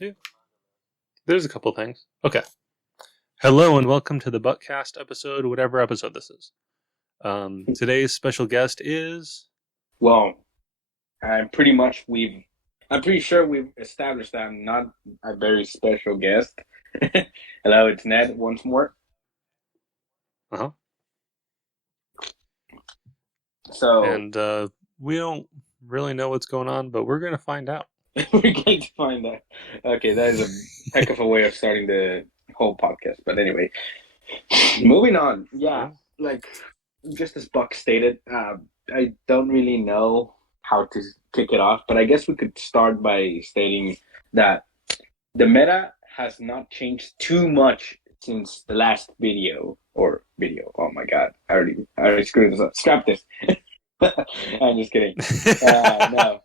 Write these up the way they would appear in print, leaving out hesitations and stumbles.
Yeah, there's a couple things. Okay. Hello and welcome to the Buckcast episode, whatever episode this is. Today's special guest is. Well, I'm pretty much we've I'm pretty sure we've established that I'm not a very special guest. Hello, it's Ned once more. Uh huh. So And we don't really know what's going on, but we're going to find out. we're going to find out. Okay, that is a heck of a way of starting the whole podcast. But anyway, moving on. Yeah, Yeah. like just as Buck stated, I don't really know how to kick it off, but I guess we could start by stating that the meta has not changed too much since the last video. Oh my god, I already screwed this up. Scrap this. I'm just kidding. No,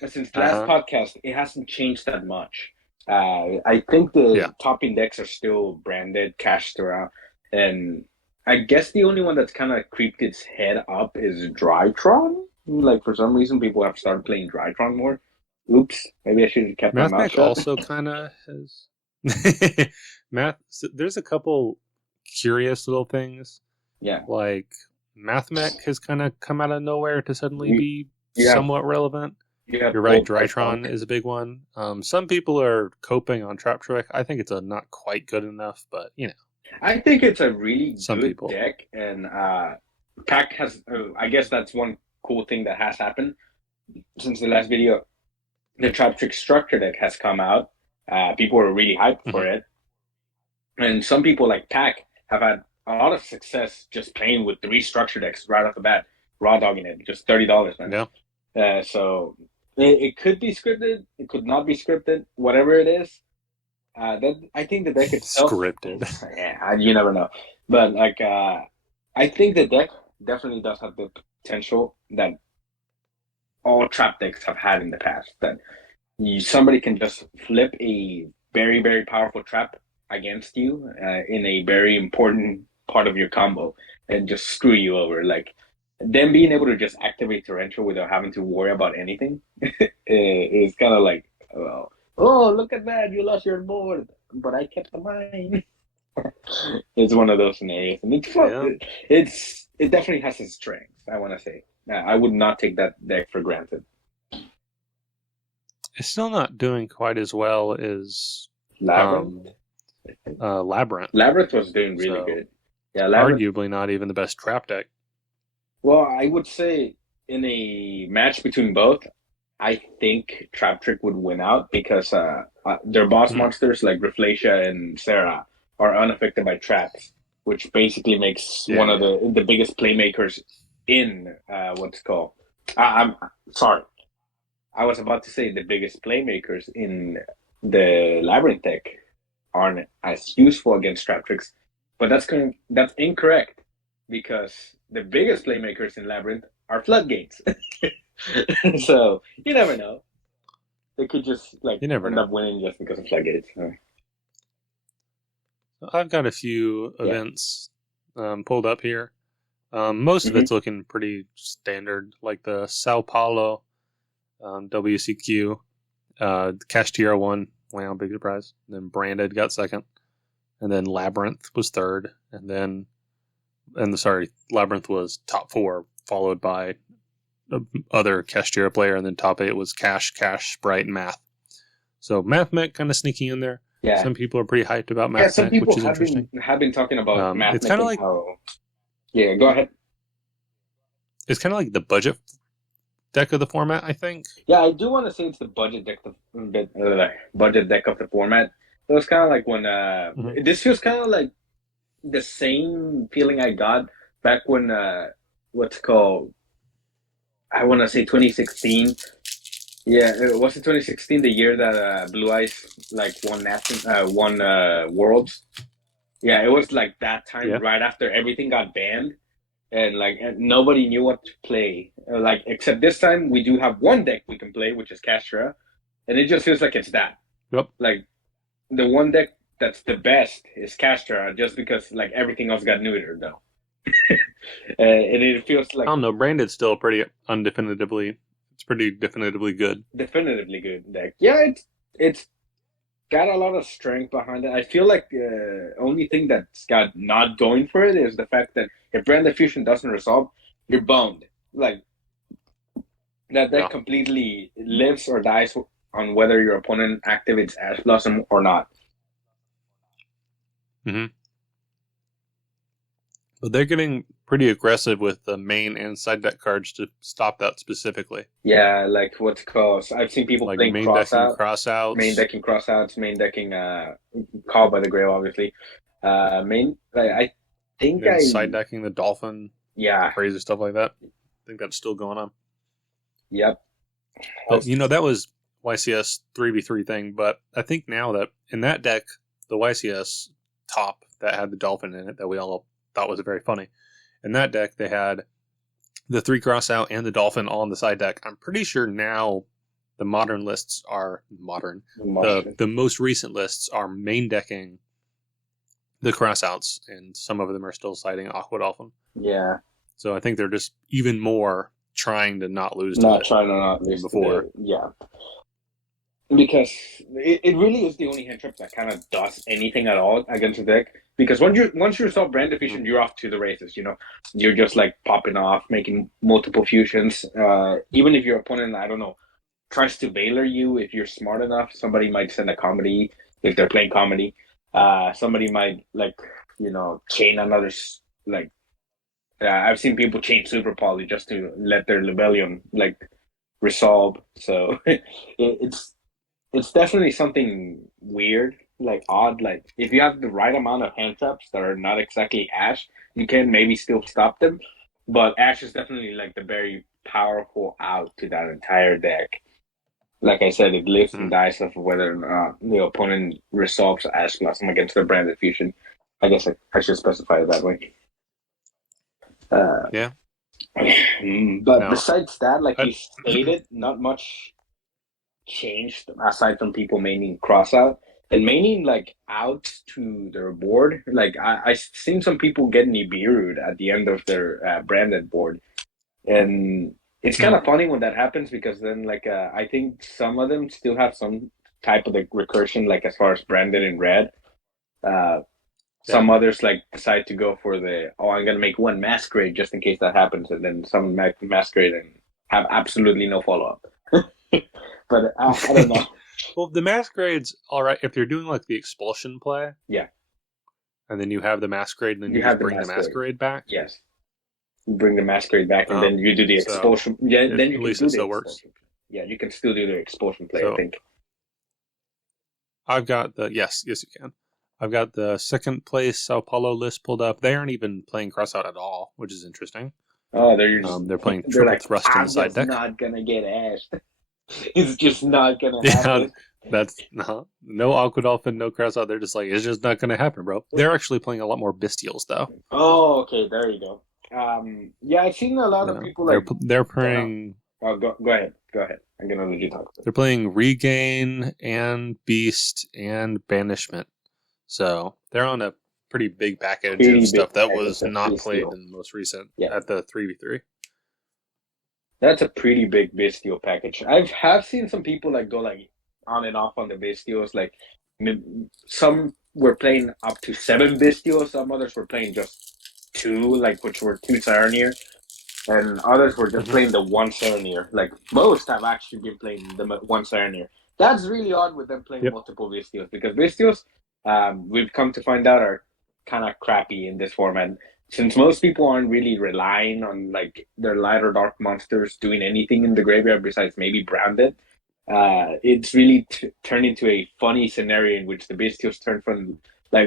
but since the Uh last huh. podcast, it hasn't changed that much. I think the Yeah. top index are still branded Castera, and I guess the only one that's kind of creeped its head up is Drytron. Like for some reason, people have started playing Drytron more. Oops, maybe I should have kept my mouth MathMech shut. also kind of has. Math. So there's a couple curious little things. Yeah. Like, MathMech has kind of come out of nowhere to suddenly You be you have somewhat relevant. you have You're right, Bolt by Drytron Funk. is a big one. Some people are coping on Trap Trick. I think it's a not quite good enough, but I think it's a really some good people. deck, and Pack has. I guess that's one cool thing that has happened since the last video. The Trap Trick Structure deck has come out. People are really hyped for Hmm. it, and some people like Pack have had a lot of success just playing with three structure decks right off the bat, raw dogging it, just $30, man. Yeah, So it could be scripted, it could not be scripted, whatever it is. That I think the deck itself, scripted. yeah, you never know. But like, I think the deck definitely does have the potential that all trap decks have had in the past. That somebody can just flip a very very powerful trap against you in a very important part of your combo and just screw you over. Like them being able to just activate torrential without having to worry about anything is kind of like, oh, look at that, you lost your board, but I kept the mine. It's one of those scenarios, and it's fun. Yeah, It definitely has its strengths. I want to say, I would not take that deck for granted. it's still not doing quite as well as Labyrinth. um, Labyrinth. Labyrinth was doing really So good. Yeah, Labyrinth. arguably not even the best trap deck. Well, I would say in a match between both, I think Trap Trick would win out because their boss Hmm. monsters like Reflacia and Sarah are unaffected by traps, which basically makes Yeah, one of yeah. the biggest playmakers in what's called. I'm sorry, I was about to say the biggest playmakers in the Labyrinth deck aren't as useful against Trap Tricks, but that's incorrect because the biggest playmakers in Labyrinth are Floodgates. So you never know. They could just like You never end know. up winning just because of Floodgates. I've got a few Yeah. events pulled up here. Most of Hmm. it's looking pretty standard, like the Sao Paulo WCQ. Cashtira won. Wow, big surprise. Then Branded got second. And then Labyrinth was third. Labyrinth was top four, followed by other Cashtira player. And then top eight was Cash, Sprite, and Math. So MathMech kind of sneaking in there. Yeah. Some people are pretty hyped about Yeah, some MathMech, people which is interesting. have been talking about It's Mathmech kind of and like how. Yeah, go ahead. the budget deck of the format, I think. Yeah, I do want to say it's the budget deck of the format. It was kind of like when Hmm. this feels kind of like the same feeling I got back when what's it called, I want to say 2016. Yeah, was it 2016 the year that Blue Eyes like won Worlds? Yeah, it was like that time Yeah. right after everything got banned and nobody knew what to play. Like except this time we do have one deck we can play, which is Castra, and it just feels like it's that. Yep. Like the one deck that's the best is Castra, just because like everything else got neutered though, and it feels I like don't know. Branded's still pretty undefinitively. It's pretty definitively good. definitively good deck. Yeah, it's got a lot of strength behind it. I feel like the only thing that's got not going for it is the fact that if Brand Fusion doesn't resolve, you're boned. Like that Yeah. deck completely lives or dies on whether your opponent activates Ash Blossom or not. Hmm. But they're getting pretty aggressive with the main and side deck cards to stop that specifically. Yeah, like what's called. I've seen people Like playing main decking main crossouts, decking crossouts, main decking Call by the Grail, obviously. Main like, I think and side decking the Dolphin, yeah, crazy stuff like that. I think that's still going on. yep. But that was YCS 3v3 thing. But I think now that in that deck, the YCS top that had the Dolphin in it that we all thought was very funny. In that deck, they had the 3 cross out and the Dolphin on the side deck. I'm pretty sure now the modern lists are modern. The most recent lists are main decking the crossouts, and some of them are still citing Aqua Dolphin. Yeah. So I think they're just even more trying to not lose not to trying to not lose before. Yeah. Because it really is the only hand trap that kind of does anything at all against the deck. Because once you stop brand efficient, you're off to the races. You're just like popping off, making multiple fusions. Even if your opponent, I don't know, tries to Baylor you, if you're smart enough, somebody might send a comedy if they're playing comedy. Somebody might chain another like. I've seen people chain Super Poly just to let their Lebellion resolve. So it's definitely something weird, like odd. Like if you have the right amount of hand traps that are not exactly Ash, you can maybe still stop them. But Ash is definitely like the very powerful out to that entire deck. Like I said, it lives and dies of whether or not the opponent resolves Ash Blossom against their branded fusion. I guess I should specify it that way. Yeah. But No. besides that, like you stated, not much changed aside from people maining cross out and maining like out to their board. Like I've seen some people get Nibiru'd at the end of their branded board, and it's kind of funny when that happens because then I think some of them still have some type of the recursion, like as far as branded in red. Some others decide to go for I'm gonna make one masquerade just in case that happens, and then some masquerade and have absolutely no follow up. But I don't know. Well, the masquerade's all right if they're doing like the expulsion play. Yeah. And then you have the masquerade, and then you just bring the masquerade back. Yes. You bring the masquerade back, and then you do the expulsion. Yeah, then you can do the expulsion. Works. Yeah, you can still do the expulsion play. I think. I've got yes, you can. I've got the second place Sao Paulo list pulled up. They aren't even playing crossout at all, which is interesting. Oh, they're playing triple thrust in the side deck. Not gonna get ashed. It's just not gonna happen. That's no Aqua Dolphin, no crossout. They're just like, it's just not gonna happen, bro. They're actually playing a lot more Bestials though. Oh, okay, there you go. Yeah, I've seen a lot of people they're playing. Oh, go ahead. I'm gonna let you talk. They're playing Regain and Beast and Banishment. So they're on a pretty big package of stuff that was not played in the most recent at the 3v3. That's a pretty big Bestial package. I have seen some people go on and off on the Bestials. Some were playing up to 7 Bestials. Some others were playing just 2, which were 2 Saronir. And others were just playing the 1 Saronir. Most have actually been playing the 1 Saronir. That's really odd with them playing multiple Bestials, because Bestials, we've come to find out, are kind of crappy in this format. Since most people aren't really relying on their light or dark monsters doing anything in the graveyard besides maybe branded, it's really turned into a funny scenario in which the Bestials turn from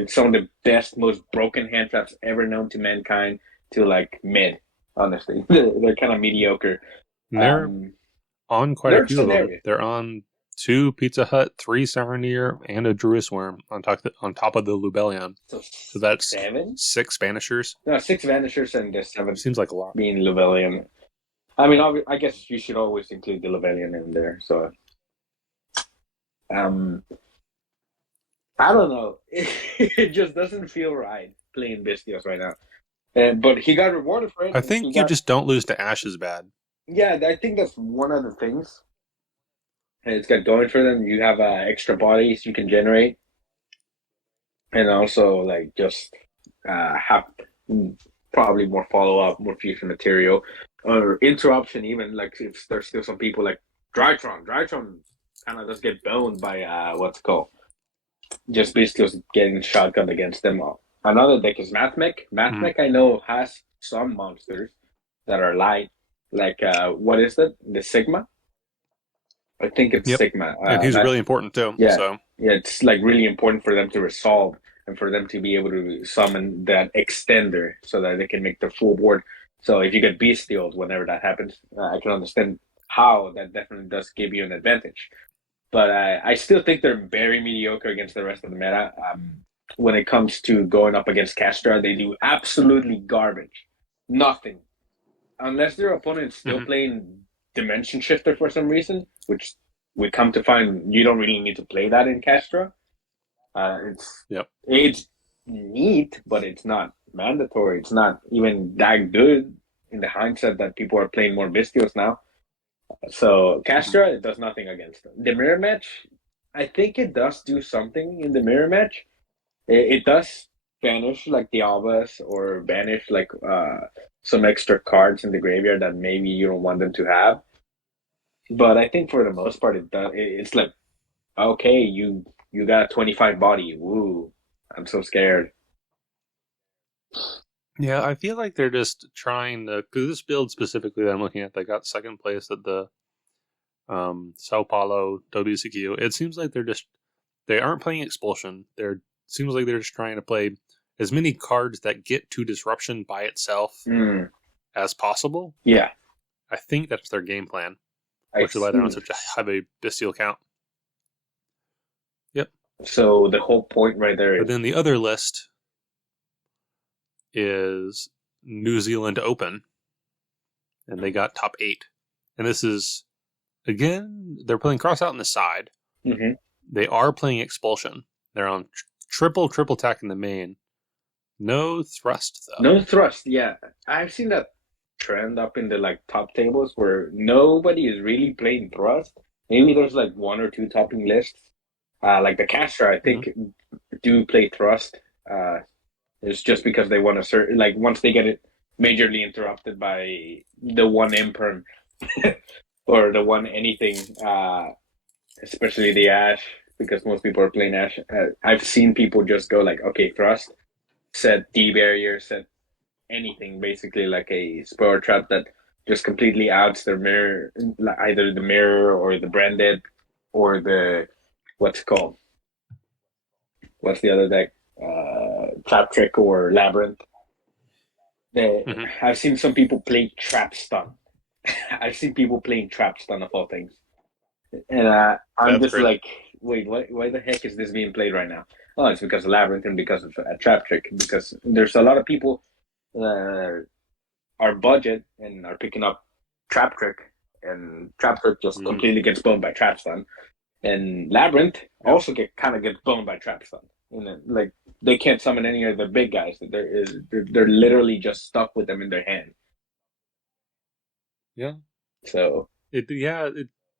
some of the best, most broken hand traps ever known to mankind to mid. Honestly, they're kind of mediocre. They're on quite a few of them. They're on 2 Pizza Hut, 3 Saronir, and a Druis Worm on top of the Lubellion. So that's 7? 6 Vanishers. No, 6 Vanishers and the 7 seems like a lot. Being Lubellion. I mean, I guess you should always include the Lubellion in there. So, I don't know. It just doesn't feel right playing Bestials right now. But he got rewarded for it. I think just don't lose to Ash is bad. Yeah, I think that's one of the things. and it's got going for them. You have extra bodies you can generate, and also like just have probably more follow up, more future material, or interruption. Even like if there's still some people like Drytron kind of just get boned by what's it called, just basically was getting shotgunned against them. Another deck is Mathmech. Mhm. Mathmech I know has some monsters that are light, like what is that? The Sigma. I think it's Yep. Sigma. And he's really important too. Yeah, So yeah, it's like really important for them to resolve and for them to be able to summon that extender so that they can make the full board. So if you get bestialed whenever that happens, I can understand how that definitely does give you an advantage. But I still think they're very mediocre against the rest of the meta. When it comes to going up against Castra, they do absolutely garbage. Nothing. Unless their opponent is still mhm. playing Dimension Shifter for some reason, which we come to find you don't really need to play that in Castra. It's Yep. it's neat, but it's not mandatory. It's not even that good in the hindsight that people are playing more Vistios now. So Mhm. Castra it does nothing against them. The mirror match, I think it does do something in the mirror match. It does banish like the Albas or banish like some extra cards in the graveyard that maybe you don't want them to have. But I think for the most part, it does. It's like okay, you got a 25 body. Woo! I'm so scared. Yeah, I feel like they're just trying to, because this build specifically that I'm looking at, they got second place at the Sao Paulo WCQ. It seems like they aren't playing Expulsion. They're seems like they're just trying to play as many cards that get to disruption by itself Mm, as possible. yeah, I think that's their game plan, I which is why they're on see. such a heavy bestial count. Yep. So the whole point right there But is then the other list is New Zealand Open, and they got top 8. And this is again, they're playing cross out on the side. mhm. They are playing Expulsion. They're on triple attack in the main. No thrust though. No thrust. Yeah, I've seen that trend up in the like top tables where nobody is really playing thrust. Maybe there's like one or two topping lists. Like the caster, I Mm-hmm. think do play thrust. It's just because they want to like once they get it majorly interrupted by the one imperm or the one anything, especially the Ash, because most people are playing Ash. I've seen people just go like, okay, thrust, set D barrier, set anything, basically like a spoiler trap that just completely outs their mirror, either the mirror or the branded or the what's it called? What's the other deck? Trap trick or labyrinth. Mm-hmm. I've seen some people play trap stun. I've seen people playing trap stun of all things, and I'm That's just crazy. like, wait, why the heck is this being played right now? Oh, it's because of labyrinth and because of a trap trick. Because there's a lot of people are budget and are picking up trap trick, and trap trick just Mm-hmm. completely gets boned by trap stun, and labyrinth Yep. also kind of gets boned by trap stun. And then, like they can't summon any of the big guys. They're literally just stuck with them in their hand. Yeah. So It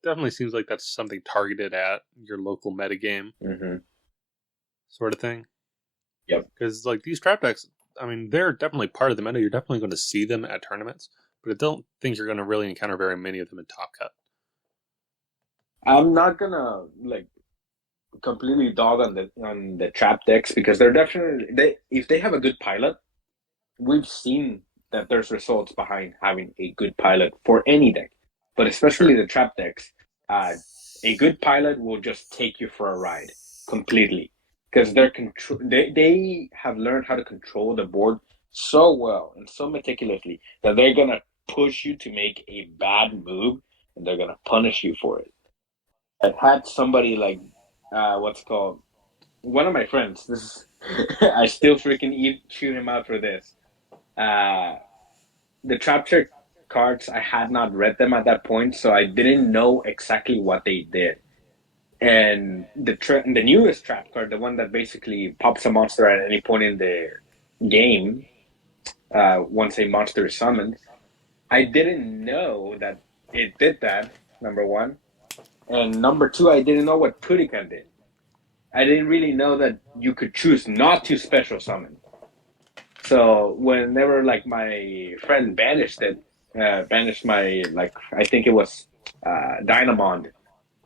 definitely seems like that's something targeted at your local metagame mhm. sort of thing. Yep. Because like these trap decks, I mean, they're definitely part of the meta. You're definitely going to see them at tournaments, but I don't think you're going to really encounter very many of them in Top Cut. I'm not gonna like completely dog on the trap decks because they're definitely they if they have a good pilot, we've seen that there's results behind having a good pilot for any deck, but especially Sure. the trap decks. Uh, a good pilot will just take you for a ride completely because they have learned how to control the board so well and so meticulously that they're gonna push you to make a bad move and they're gonna punish you for it. I've had somebody like what's it called one of my friends. This is, I still freaking chew him out for this. Uh, the trap trick cards, I had not read them at that point, so I didn't know exactly what they did. And the newest trap card, the one that basically pops a monster at any point in the game, once a monster is summoned, I didn't know that it did that. Number one, And number two, I didn't know what Purikan did. I didn't really know that you could choose not to special summon. So whenever like my friend banished it, banished my like I think it was Dynamond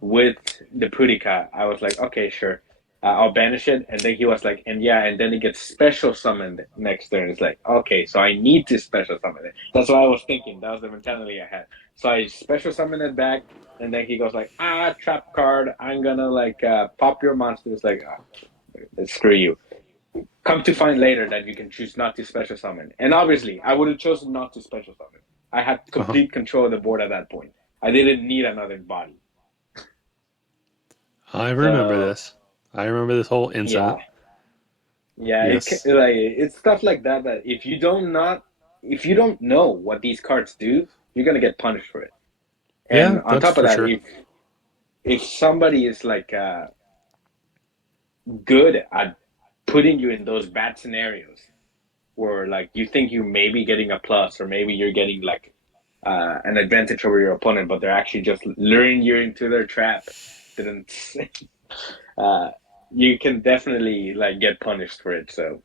with the Purika, I was like, okay, sure, I'll banish it. And then he was like, and yeah, and then it gets special summoned next turn. It's like, okay, so I need to special summon it. That's what I was thinking. That was the mentality I had. So I special summon it back, and then he goes like, trap card. I'm gonna like pop your monster. It's like, screw you. Come to find later that you can choose not to special summon. And obviously, I would have chosen not to special summon. I had Uh-huh. complete control of the board at that point. I didn't need another body. I remember So this. I remember this whole yeah, incident. yeah, Yes. like it's stuff like that that if you don't know what these cards do, you're gonna get punished for it. Yeah, And on that's top of for that, sure. if somebody is like good at putting you in those bad scenarios where like you think you may be getting a plus or maybe you're getting like an advantage over your opponent, but they're actually just luring you into their trap. Didn't uh, you can definitely like get punished for it. So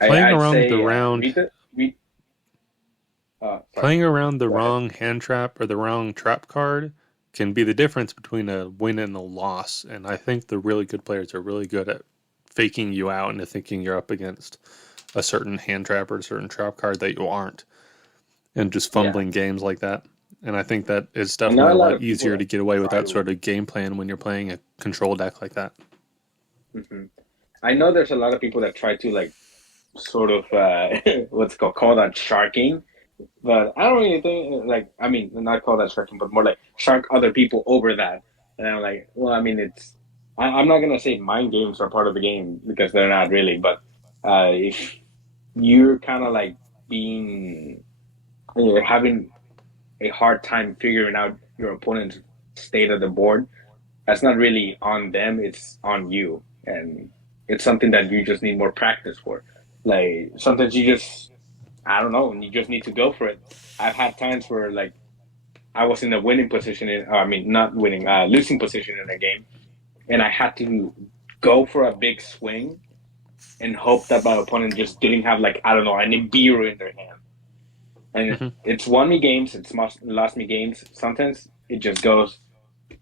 Playing I'd around the say round read. Sorry, Playing around the go ahead. wrong hand trap or the wrong trap card can be the difference between a win and a loss. And I think the really good players are really good at faking you out into thinking you're up against a certain hand trap or a certain trap card that you aren't, and just Yeah, fumbling games like that. And I think that it's I know definitely a a lot lot of people easier to that get away with try that to. sort of game plan when you're playing a control deck like that. Mhm. I know there's a lot of people that try to like sort of what's call that sharking. But I don't really think like I mean not call that sharking, but more like shark other people over that. And I'm like, well, I mean I'm not gonna say mind games are part of the game because they're not really. But if you're kind of like being having a hard time figuring out your opponent's state of the board, that's not really on them. It's on you, and it's something that you just need more practice for. Like sometimes you just I don't know, and you just need to go for it. I've had times where like I was in a winning position I mean not winning, losing position in a game, and I had to go for a big swing and hope that my opponent just didn't have like I don't know any beer in their hand. And Hmm. it's won me games, it's lost me games. Sometimes it just goes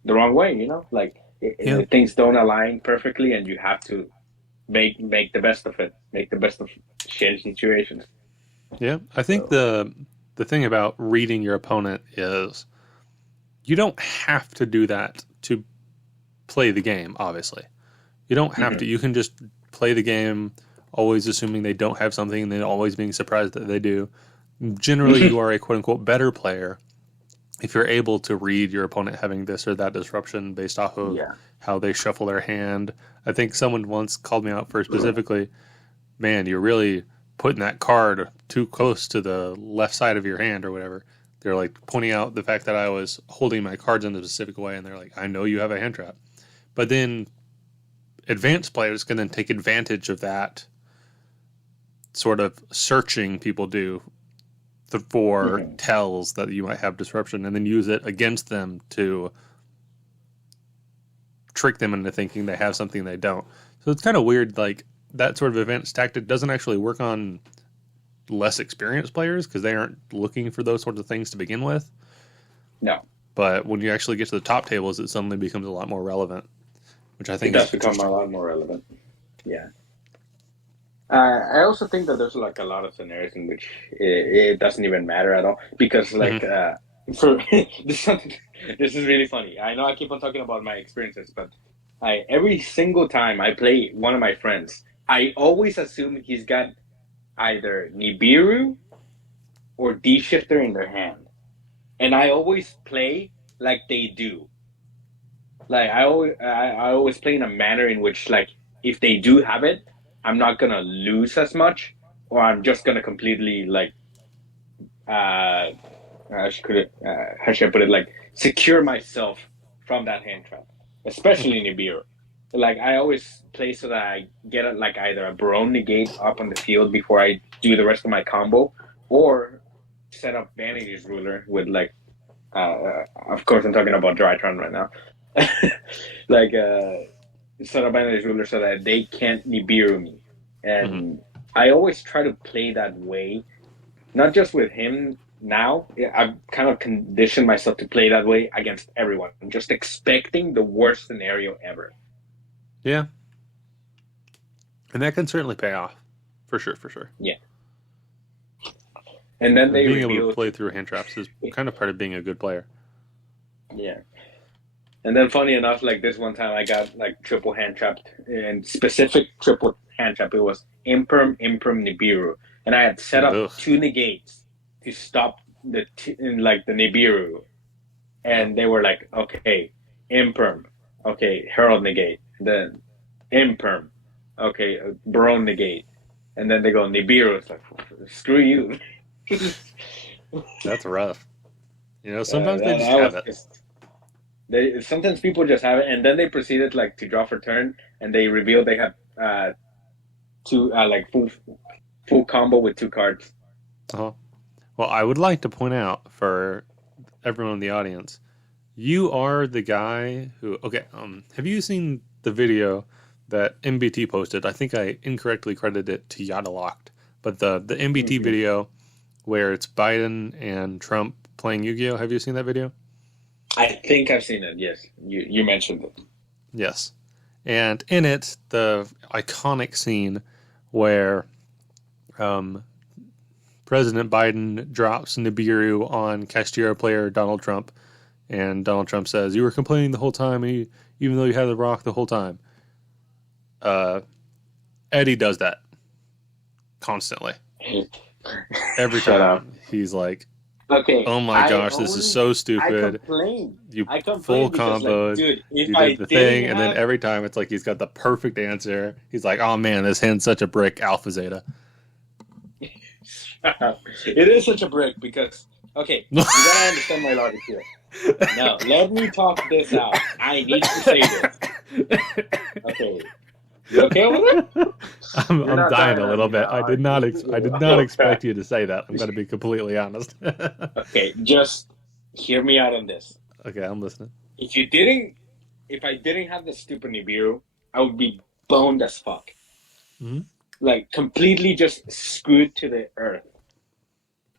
the wrong way, you know. Like Yeah, things don't align perfectly, and you have to make the best of it, make the best of shitty situations. yeah. I think So. the thing about reading your opponent is you don't have to do that to play the game. Obviously, you don't have to. Mhm. You can just play the game, always assuming they don't have something, and then always being surprised that they do. Generally, you are a quote unquote better player if you're able to read your opponent having this or that disruption based off of Yeah. how they shuffle their hand. I think someone once called me out for specifically, man, you're really putting that card too close to the left side of your hand or whatever. They're like pointing out the fact that I was holding my cards in a specific way, and they're like, I know you have a hand trap. But then advanced players can then take advantage of that sort of searching people do for Mhm. tells that you might have disruption and then use it against them to trick them into thinking they have something they don't. So it's kind of weird, like that sort of advanced tactic doesn't actually work on less experienced players because they aren't looking for those sorts of things to begin with. No, But when you actually get to the top tables, it suddenly becomes a lot more relevant, which I it think is does become a interesting. lot more relevant. Yeah. I also think that there's like a lot of scenarios in which it doesn't even matter at all because Hmm. like for this this is really funny. I know I keep on talking about my experiences, but I every single time I play one of my friends, I always assume he's got either Nibiru or D shifter in their hand, and I always play like they do. Like I always play in a manner in which like if they do have it, I'm not gonna lose as much, or I'm just gonna completely like uh how should I put it, like secure myself from that hand trap, especially Hmm. in Nibiru. Like I always play so that I get like either a Barone negate up on the field before I do the rest of my combo, or set up Vanity's ruler with like of course I'm talking about Drytron right now. like Sarabane's ruler so that they can't Nibiru me. Hmm. And I always try to play that way, not just with him now. I've kind of conditioned myself to play that way against everyone. I'm just expecting the worst scenario ever. Yeah, and that can certainly pay off, for sure, for sure. Yeah. And then And they being able to reveal play to through hand traps is kind of part of being a good player. yeah. And then funny enough, like this one time I got like triple hand trapped and specific triple hand trap. It was Imperm Nibiru. And I had set up Ugh. two negates to stop the Nibiru. Uh-huh. And they were like, okay, Imperm, okay, Herald negate, then Imperm, okay, Barone negate, and then they go Nibiru. It's like, screw you. That's rough. You know, sometimes they just That have was it. just they. Sometimes people just have it, and then they proceeded like to draw for turn, and they revealed they have two like full combo with two cards. Uh-huh. Well, I would like to point out for everyone in the audience, you are the guy who. Okay, have you seen the video that MBT posted? I think I incorrectly credited it to Yada Locked, but the MBT Mm-hmm. video where it's Biden and Trump playing Yu-Gi-Oh. Have you seen that video? I think I've seen it. Yes, you mentioned it. Yes. And in it, the iconic scene where um, President Biden drops Nibiru on Castillo player Donald Trump, and Donald Trump says, "You were complaining the whole time, even though you had the rock the whole time." Uh, Eddie does that constantly. Every Shut up. time he's like, Okay, "Oh my gosh, this is so stupid. You I full complained because, like, comboed, dude, if you I did the didn't thing," and then have, every time it's like he's got the perfect answer. He's like, "Oh man, this hand's such a brick, Alpha Zeta." it is such a brick because, okay, you gotta understand my logic here. Now, let me talk this out. I need to say this. Okay, you okay over there? You're I'm not dying dying a on little me bit. now, I are did not. you? I did not Okay. expect you to say that. I'm going to be completely honest. Okay, just hear me out on this. Okay, I'm listening. If you didn't, if I didn't have the stupid Nibiru, I would be boned as fuck. Hmm. Like completely just screwed to the earth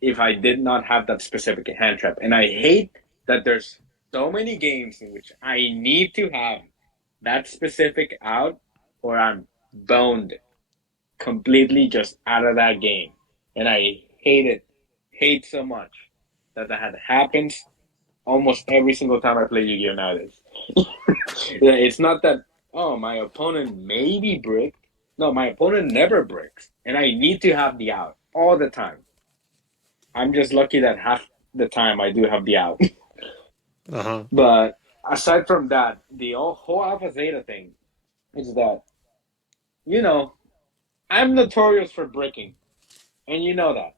if I did not have that specific hand trap. And I hate that there's so many games in which I need to have that specific out or I'm boned completely just out of that game. And I hate it. Hate so much that happens almost every single time I play Yu-Gi-Oh! Nowadays. It's not that, oh, my opponent maybe bricked. No, my opponent never bricks. And I need to have the out all the time. I'm just lucky that half the time I do have the out. Uh huh. But aside from that, the whole Alpha Zeta thing is that, you know, I'm notorious for bricking. And you know that.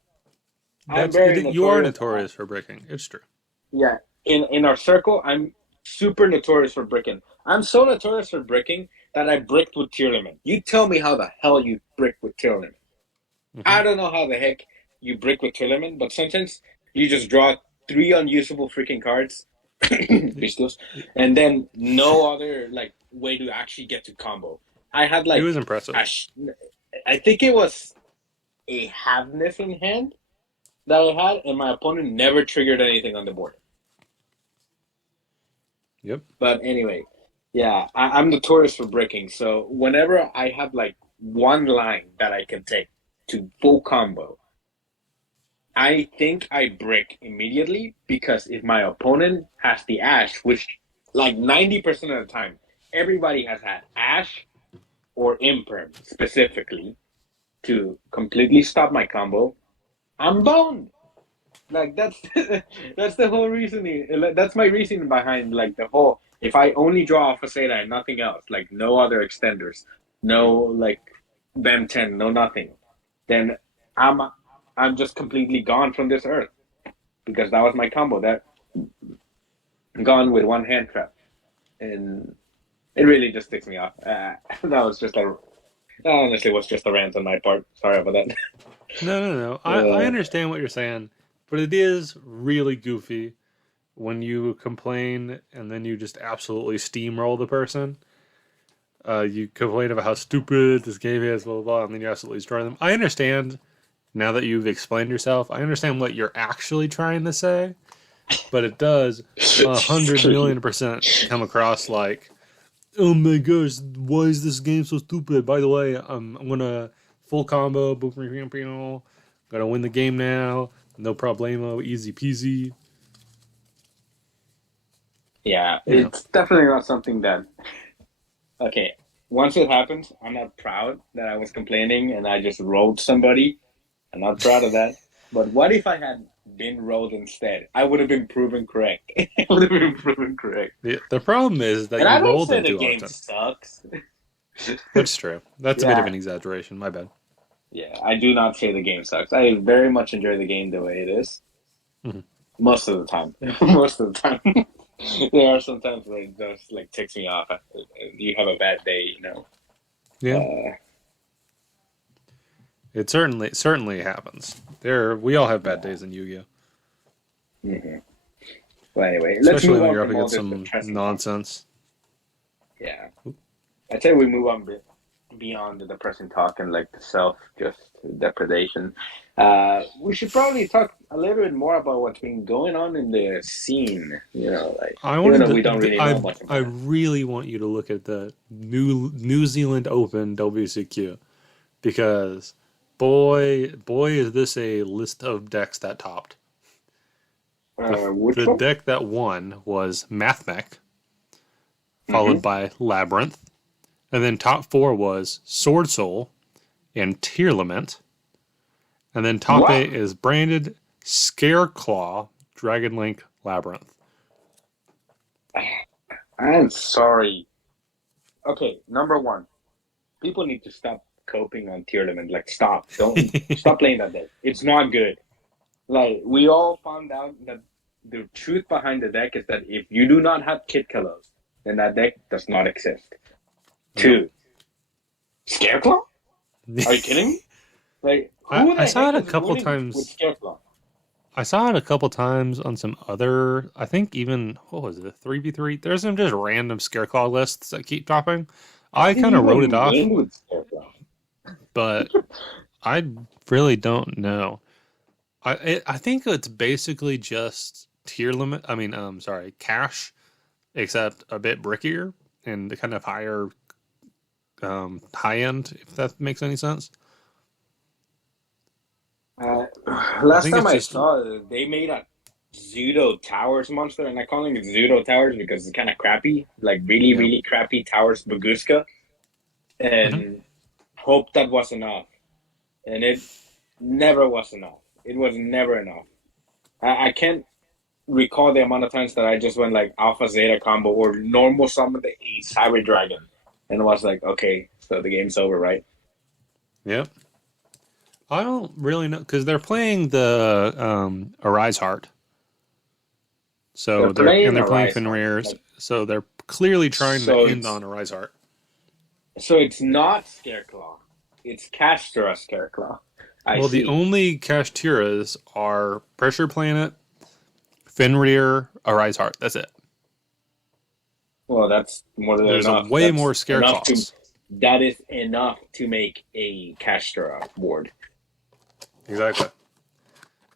I'm That's very it. You are notorious. notorious for breaking. It's true. Yeah, in our circle, I'm super notorious for bricking. I'm so notorious for bricking that I bricked with tier limit. You tell me how the hell you brick with tier limit. Hmm. I don't know how the heck you brick with tier limit, but sometimes you just draw three unusable freaking cards, Pistos, and then no other like way to actually get to combo. I had It like was impressive. I think it was a halfness in hand that I had, and my opponent never triggered anything on the board. Yep. But anyway, yeah, I'm notorious for bricking. So whenever I have like one line that I can take to full combo, I think I brick immediately because if my opponent has the Ash, which like 90% of the time, everybody has had Ash or Imperm specifically to completely stop my combo, I'm boned. Like that's that's the whole reasoning. That's my reasoning behind like the whole. If I only draw Alpha Zeta and nothing else, like no other extenders, no like Ben 10, no nothing, then I'm I'm just completely gone from this earth because that was my combo. That gone with one hand trap, and it really just ticks me off. That was just a that honestly was just a rant on my part. Sorry about that. No, no, no. I understand what you're saying, but it is really goofy when you complain and then you just absolutely steamroll the person. You complain about how stupid this game is, blah blah blah, and then you absolutely destroy them. I understand now that you've explained yourself. I understand what you're actually trying to say, but it does 100,000,000% come across like, oh my gosh, why is this game so stupid? By the way, I'm gonna full combo, boom, boom, boom, gonna win the game now, no problemo, easy peasy. Yeah, You know, it's definitely not something that. Okay, once it happens, I'm not proud that I was complaining and I just rolled somebody. I'm not proud of that. But what if I had been rolled instead? I would have been proven correct. I would have been proven correct. the problem is that And you I don't roll say them the too game often. sucks. That's true. That's a bit of Yeah, an exaggeration. My bad. yeah, I do not say the game sucks. I very much enjoy the game the way it is. Mhm. Most of the time. Most of the time. There are some times where it just like ticks me off. You have a bad day, you know. Yeah, Uh, it certainly happens. We all have bad yeah. days in Yu-Gi-Oh, hmm Well, anyway, let's especially move when on you're up from all against this some depressing talk. nonsense. Yeah. I'd say we move on beyond the depressing talk and like the self just depredation. We should probably talk a little bit more about what's been going on in the scene. You know, like I even wanted though we don't to. really know much I about it. really want you to look at the New Zealand Open WCQ because boy is this a list of decks that topped. Which The one? deck that won was Mathmech, Mm-hmm. followed by Labyrinth, and then top four was Sword Soul and Tear Lament, and then top What? eight is branded Scareclaw, Dragon Link, Labyrinth. I'm sorry. Okay, number one, people need to stop coping on tier limit. Like, stop. Don't stop playing that deck. It's not good. Like, we all found out that the truth behind the deck is that if you do not have Kit Killers, then that deck does not exist. Yep. Two, Scareclaw? Are you kidding me? Like, who I the saw heck it a is couple winning with times. Scareclaw? I saw it a couple times on some other. I think even what was it, 3v3? There's some just random Scareclaw lists that keep dropping. How I do kind you of wrote it even off, win with Scareclaw? but I really don't know. I think it's basically just tier limit. I mean, sorry, cash, except a bit brickier and kind of higher, high end. If that makes any sense. Uh, I last think time it's I just. saw, they made a Pseudo Towers monster, and I call it Pseudo Towers because it's kind of crappy, like really, Yep. really crappy Towers Baguska, Hmm. and hoped that was enough. And it never was enough. It was never enough. I can't recall the amount of times that I just went like Alpha Zeta combo or normal summoned a Cyber Dragon, and was like, okay, so the game's over, right? Yep. I don't really know because they're playing the Arise Heart. They're So playing they're a playing Rise Heart, Finrears, like so they're clearly trying to so end it's on a Rise Heart. so it's not Scareclaw, it's Castora Scareclaw. I Well, the see. only Kashtiras are Pressure Planet, Finrear, a Rise Heart. That's it. Well, that's more than There's a enough. way more That's enough to. Scareclaws. That is enough to make a Castora board. Exactly.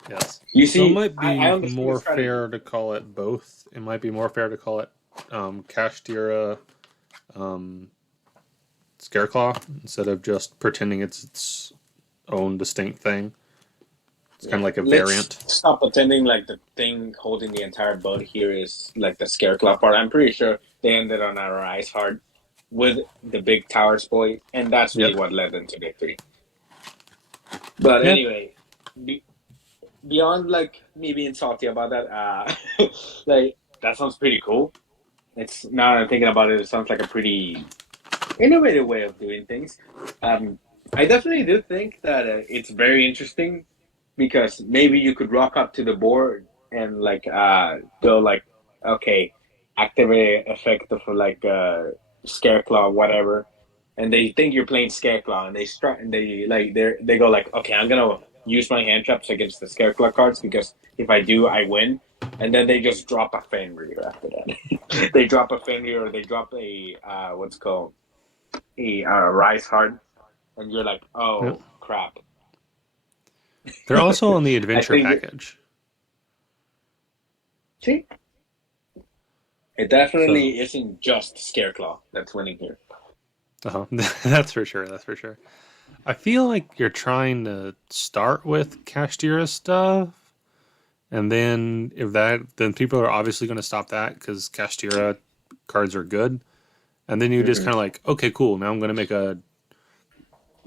Yes. You So it see, might I be understand the more strategy. fair to call it both. It might be more fair to call it Kashtira um, Scareclaw instead of just pretending it's its own distinct thing. It's kind Yeah. of like a Let's variant. stop pretending like the thing holding the entire boat here is like the Scareclaw part. I'm pretty sure they ended on our ice hard with the big towers boy, and that's really Yep. what led them to victory. But Yeah. anyway, be, beyond like me being salty about that, like that sounds pretty cool. It's now that I'm thinking about it, it sounds like a pretty innovative way of doing things. Um, I definitely do think that it's very interesting because maybe you could rock up to the board and like go like, okay, activate effect of like Scareclaw, whatever, and they think you're playing Scareclaw, and they start and they go like, okay, I'm gonna use my hand traps against the Scareclaw cards because if I do, I win. and then they just drop a Fenrir after that. They drop a Fenrir, or they drop a what's called a Rise Hard, and you're like, Yeah. oh crap. They're also on the I adventure think package. see, it So, definitely isn't just Scareclaw that's winning here. that's for sure. That's for sure. I feel like you're trying to start with Kashtira stuff, and then then people are obviously going to stop that because Kashtira cards are good, and then you just Hmm. kind of like, okay, cool. Now I'm going to make a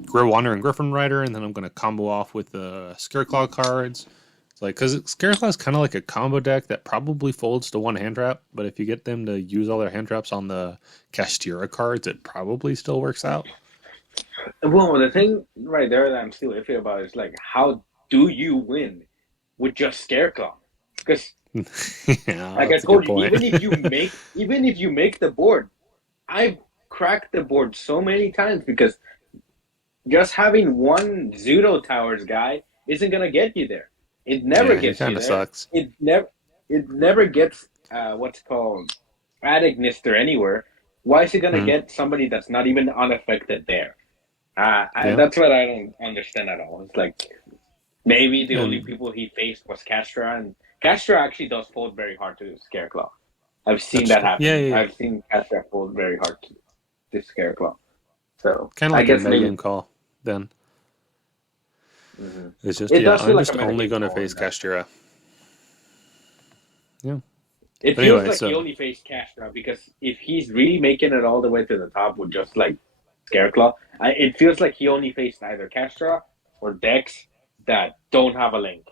Grow Wander and Griffin Rider, and then I'm going to combo off with the Scareclaw cards. It's like, because Scareclaw is kind of like a combo deck that probably folds to one hand trap, but if you get them to use all their hand traps on the Kashtira cards, it probably still works out. Well, the thing right there that I'm still iffy about is like, how do you win with just Scareclaw? Because, Yeah, like I that's a good told you, point. even if you make the board, I've cracked the board so many times because just having one Zudo Towers guy isn't gonna get you there. It never Yeah, he gets you kind of there. sucks. It never gets what's called Adagnister anywhere. Why is he gonna Mhm. get somebody that's not even unaffected there? Yeah, That's what I don't understand at all. It's like maybe the only and people he faced was Castra, and Castra actually does fold very hard to Scareclaw. I've seen that's that true. Yeah, happen. yeah, yeah. I've seen Castra fold very hard to Scareclaw. So Kind of I like a guess metagame maybe call. Then mhm. it's just It yeah, does feel I'm like a just only metagame going to call face in that. Kashtira. Yeah, It but feels anyway, like he so only faced Castra because if he's really making it all the way to the top with just like Scareclaw, it feels like he only faced either Castra or decks that don't have a link.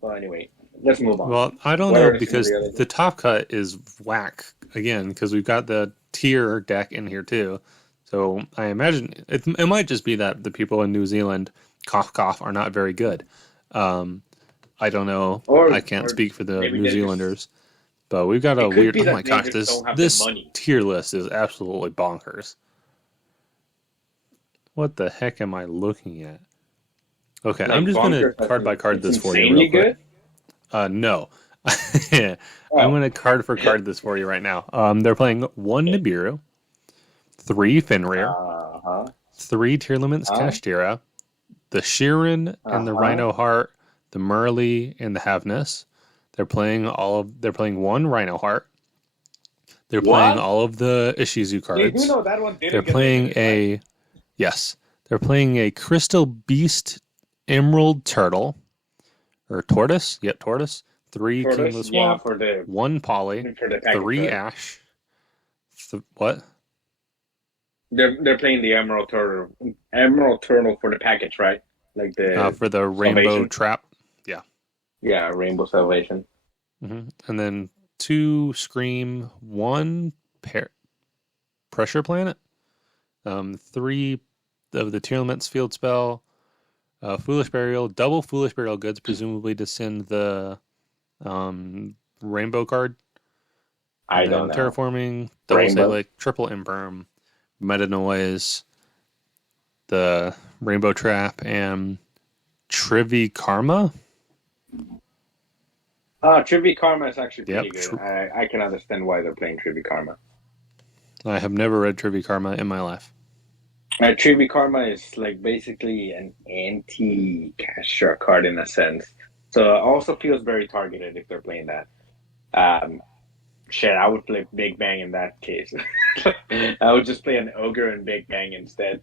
Well, anyway, let's move on. well, I don't What know are some of because the other the things? top cut is whack again because we've got the tier deck in here too. So I imagine it might just be that the people in New Zealand cough cough are not very good. Um, I don't know. I can't Or speak for the maybe New they just Zealanders, but we've got a it could weird. be Oh my that they gosh, just this don't have the this money. tier list is absolutely bonkers. What the heck am I looking at? Okay, I'm Like just gonna bonkers, I card by think card it's this for you real insanely quick. good. No, I'm Oh, gonna card for card this for you right now. They're playing one okay. Nibiru, three Fenrir, Uh-huh. three Tearlaments Uh, Kashtira, the Sheeran and the uh-huh. Rhino Heart, the Murley and the Havness. They're playing one Rhino Heart. They're playing What? all of the Ishizu They do cards. know that one They're didn't get playing limited, right? a yes. They're playing a Crystal Beast Emerald Turtle or Tortoise. Yep, Tortoise. Three Tortoise, Kingless yeah, Swamp, for the one Poly, package, three right? Ash. What? They're playing the Emerald Turtle for the package, right? Like the For the Rainbow Salvation. Trap. Yeah. Yeah, Rainbow Salvation. And then two Scream, one Pressure Planet, three of the Tearlaments Field Spell, Foolish Burial, double Foolish Burial Goods, presumably to send the Rainbow card, and I don't then know. Terraforming, double Rainbow. Salic, triple Imperm, Meta Noise, the Rainbow Trap, and Trivi Karma. Trivi Karma is actually pretty Yep. good. I can understand why they're playing Trivi Karma. I have never read Trivi Karma in my life. Trivi Karma is like basically an anti-Castra card in a sense. So it also feels very targeted if they're playing that. Um, Shit, I would play Big Bang in that case. I would just play an Ogre and Big Bang instead.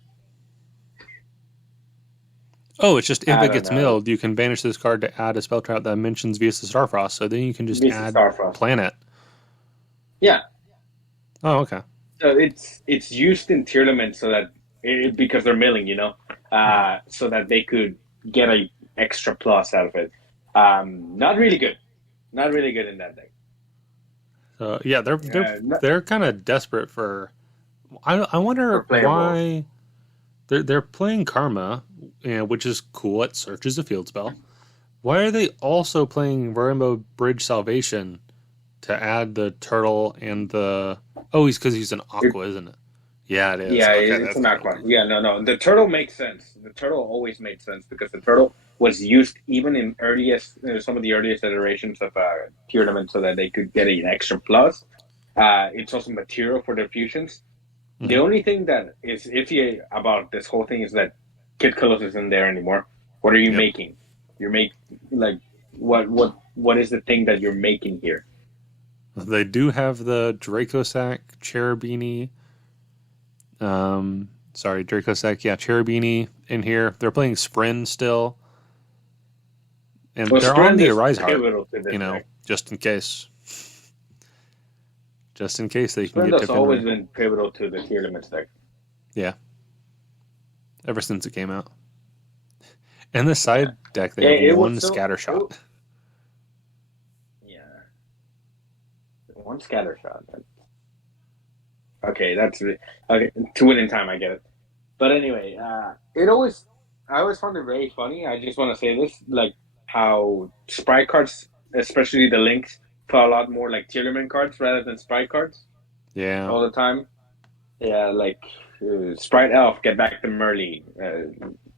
Oh, it's just if I it don't gets know. milled, you can banish this card to add a spell trap that mentions via Starfrost. So then you can just This is add Starfrost. planet. Yeah, Oh, okay. so it's used in Tearlaments so that because they're milling, Mhm. so that they could get a extra plus out of it. Not really good. Not really good in that deck. So yeah, Not they're kind of desperate for. I for wonder playables. why they're playing Karma, which is cool. It searches a field spell. Why are they also playing Rainbow Bridge Salvation to add the turtle and the? Oh, because he's an aqua, isn't it? Yeah, it is. Yeah, Okay, it's that's an kind of aqua. weird. Yeah, no. The turtle makes sense. The turtle always made sense because the turtle was used even in earliest some of the earliest iterations of tournament, so that they could get an extra plus. It's also material for their fusions. The Hmm. only thing that is iffy about this whole thing is that Kid Colossus isn't there anymore. What are you Yep. making? You're make like what is the thing that you're making here? They do have the Dracosac Cherubini. Sorry, Dracosac. Yeah, Cherubini in here. They're playing Sprin still, and Well, they're on Sprint the is Arise Heart. pivotal to this deck. Just in case. Just in case they can Sprint get has always Tiffin. been pivotal to the tier limits deck. Yeah, ever since it came out. In the Yeah, side deck, they yeah, have it one was so. Scatter Shot. Yeah, one scatter shot. Okay, that's okay. To win in time, I get it. But anyway, I always found it very funny. I just want to say this, like how sprite cards, especially the links, felt a lot more like Tierman cards rather than sprite cards Yeah. all the time. Yeah, like sprite elf, get back to Merly,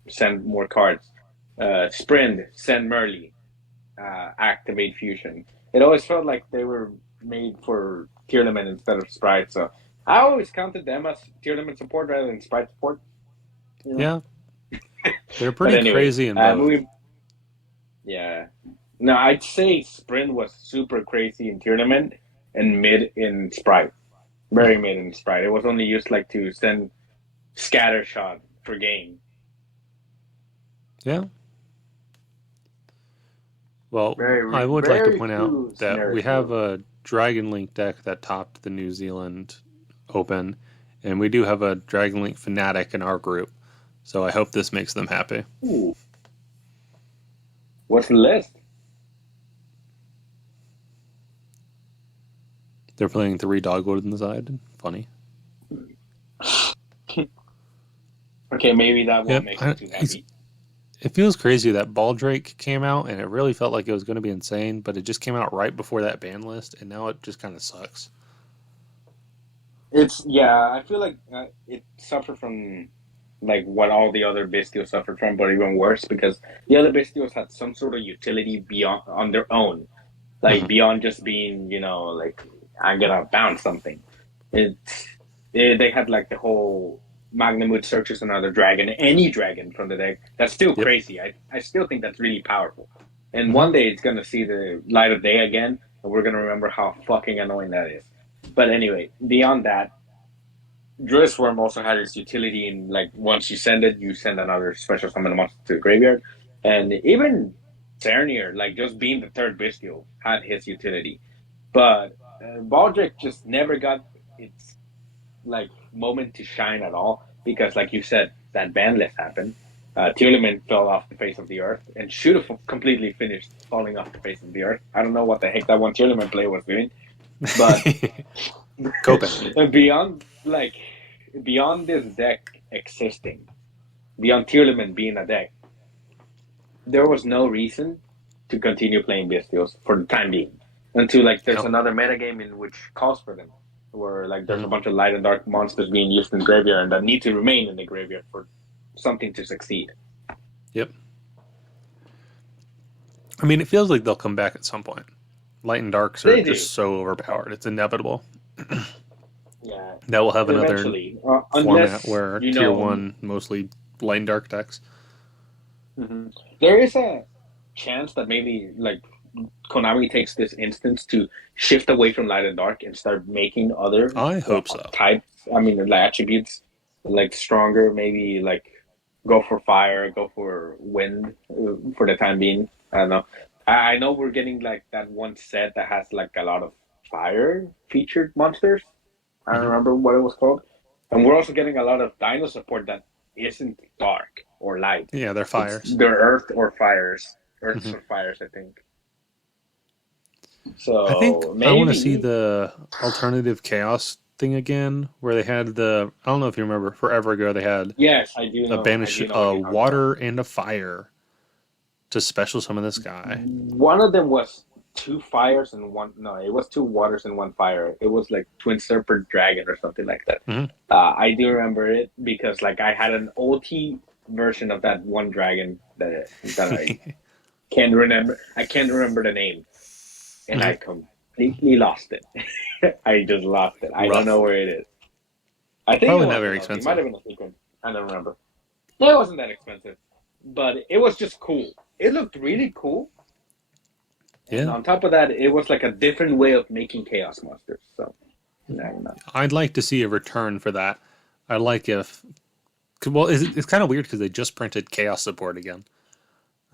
send more cards. Sprint, send Merly, activate fusion. It always felt like they were made for Tierman instead of sprite. So I always counted them as Tierman support rather than sprite support. You know. Yeah. They're But pretty anyway, crazy in both. moving. Yeah. No, I'd say Sprint was super crazy in tournament and mid in Sprite. Very mid in Sprite. It was only used like to send scatter shot for game. Yeah. Well, Very, I would like to very point out few that we scenarios. have a Dragon Link deck that topped the New Zealand Open, and we do have a Dragon Link fanatic in our group. So I hope this makes them happy. Ooh. What's the list? They're playing 3 Dogwood on the side. Funny. Okay, maybe that won't Yep. make me too happy. It feels crazy that Baldrake came out, and it really felt like it was going to be insane, but it just came out right before that ban list, and now it just kind of sucks. I feel like it suffered from like what all the other Bestials suffered from, but even worse because the other Bestials had some sort of utility beyond on their own, like Mhm. beyond just being, like I'm gonna bounce something. They had like the whole Magnamut searches another dragon, any dragon from the deck. That's still Yep. crazy. I still think that's really powerful. And Mhm. one day it's gonna see the light of day again, and we're gonna remember how fucking annoying that is. But anyway, beyond that, Druid Swarm also had its utility in like once you send it, you send another special summon monster to the graveyard, and even Cernier, like just being the third bestial, had his utility. But Baldric just never got its like moment to shine at all because, like you said, that ban list happened. Tierleman fell off the face of the earth and should have completely finished falling off the face of the earth. I don't know what the heck that one Tierleman play was doing, but Copen. beyond this deck existing, beyond Tierleman being a deck, there was no reason to continue playing Bestials for the time being. Until like there's Yep. another metagame in which calls for them. Where like there's a Mhm. bunch of light and dark monsters being used in the graveyard and that need to remain in the graveyard for something to succeed. Yep. I mean, it feels like they'll come back at some point. Light and darks are They do. just so overpowered. It's inevitable. Yeah. That will have another Eventually. format Unless where you tier know 1 mostly light and dark decks. there is a chance that maybe like Konami takes this instance to shift away from light and dark and start making other I hope so. types. I mean, like attributes, like stronger. Maybe like go for fire, go for wind for the time being. I don't know. I know we're getting like that one set that has like a lot of fire featured monsters. I don't Mhm. remember what it was called. And we're also getting a lot of dino support that isn't dark or light. Yeah, they're It's fires. they're earth or fires. Earths Mhm. or fires, I think. I think So I want to see maybe the alternative chaos thing again, where they had the. I don't know if you remember. Forever ago, they had yes, I do a know. I banish do know what a you're talking water and a fire to special summon this guy. one of them was two fires and one. No, it was two waters and one fire. It was like Twin Serpent Dragon or something like that. Mhm. I do remember it because like I had an OT version of that one dragon that I can't remember. I can't remember the name, and I Mhm. completely lost it. I just lost it. I don't know Rough. where it is. I think it Probably not was very It might expensive. have been a secret. I don't remember. No, it wasn't that expensive, but it was just cool. It looked really cool, and Yeah. on top of that, it was like a different way of making chaos monsters. So I don't know. I'd like to see a return for that. I like if well, it's kind of weird because they just printed Chaos support again,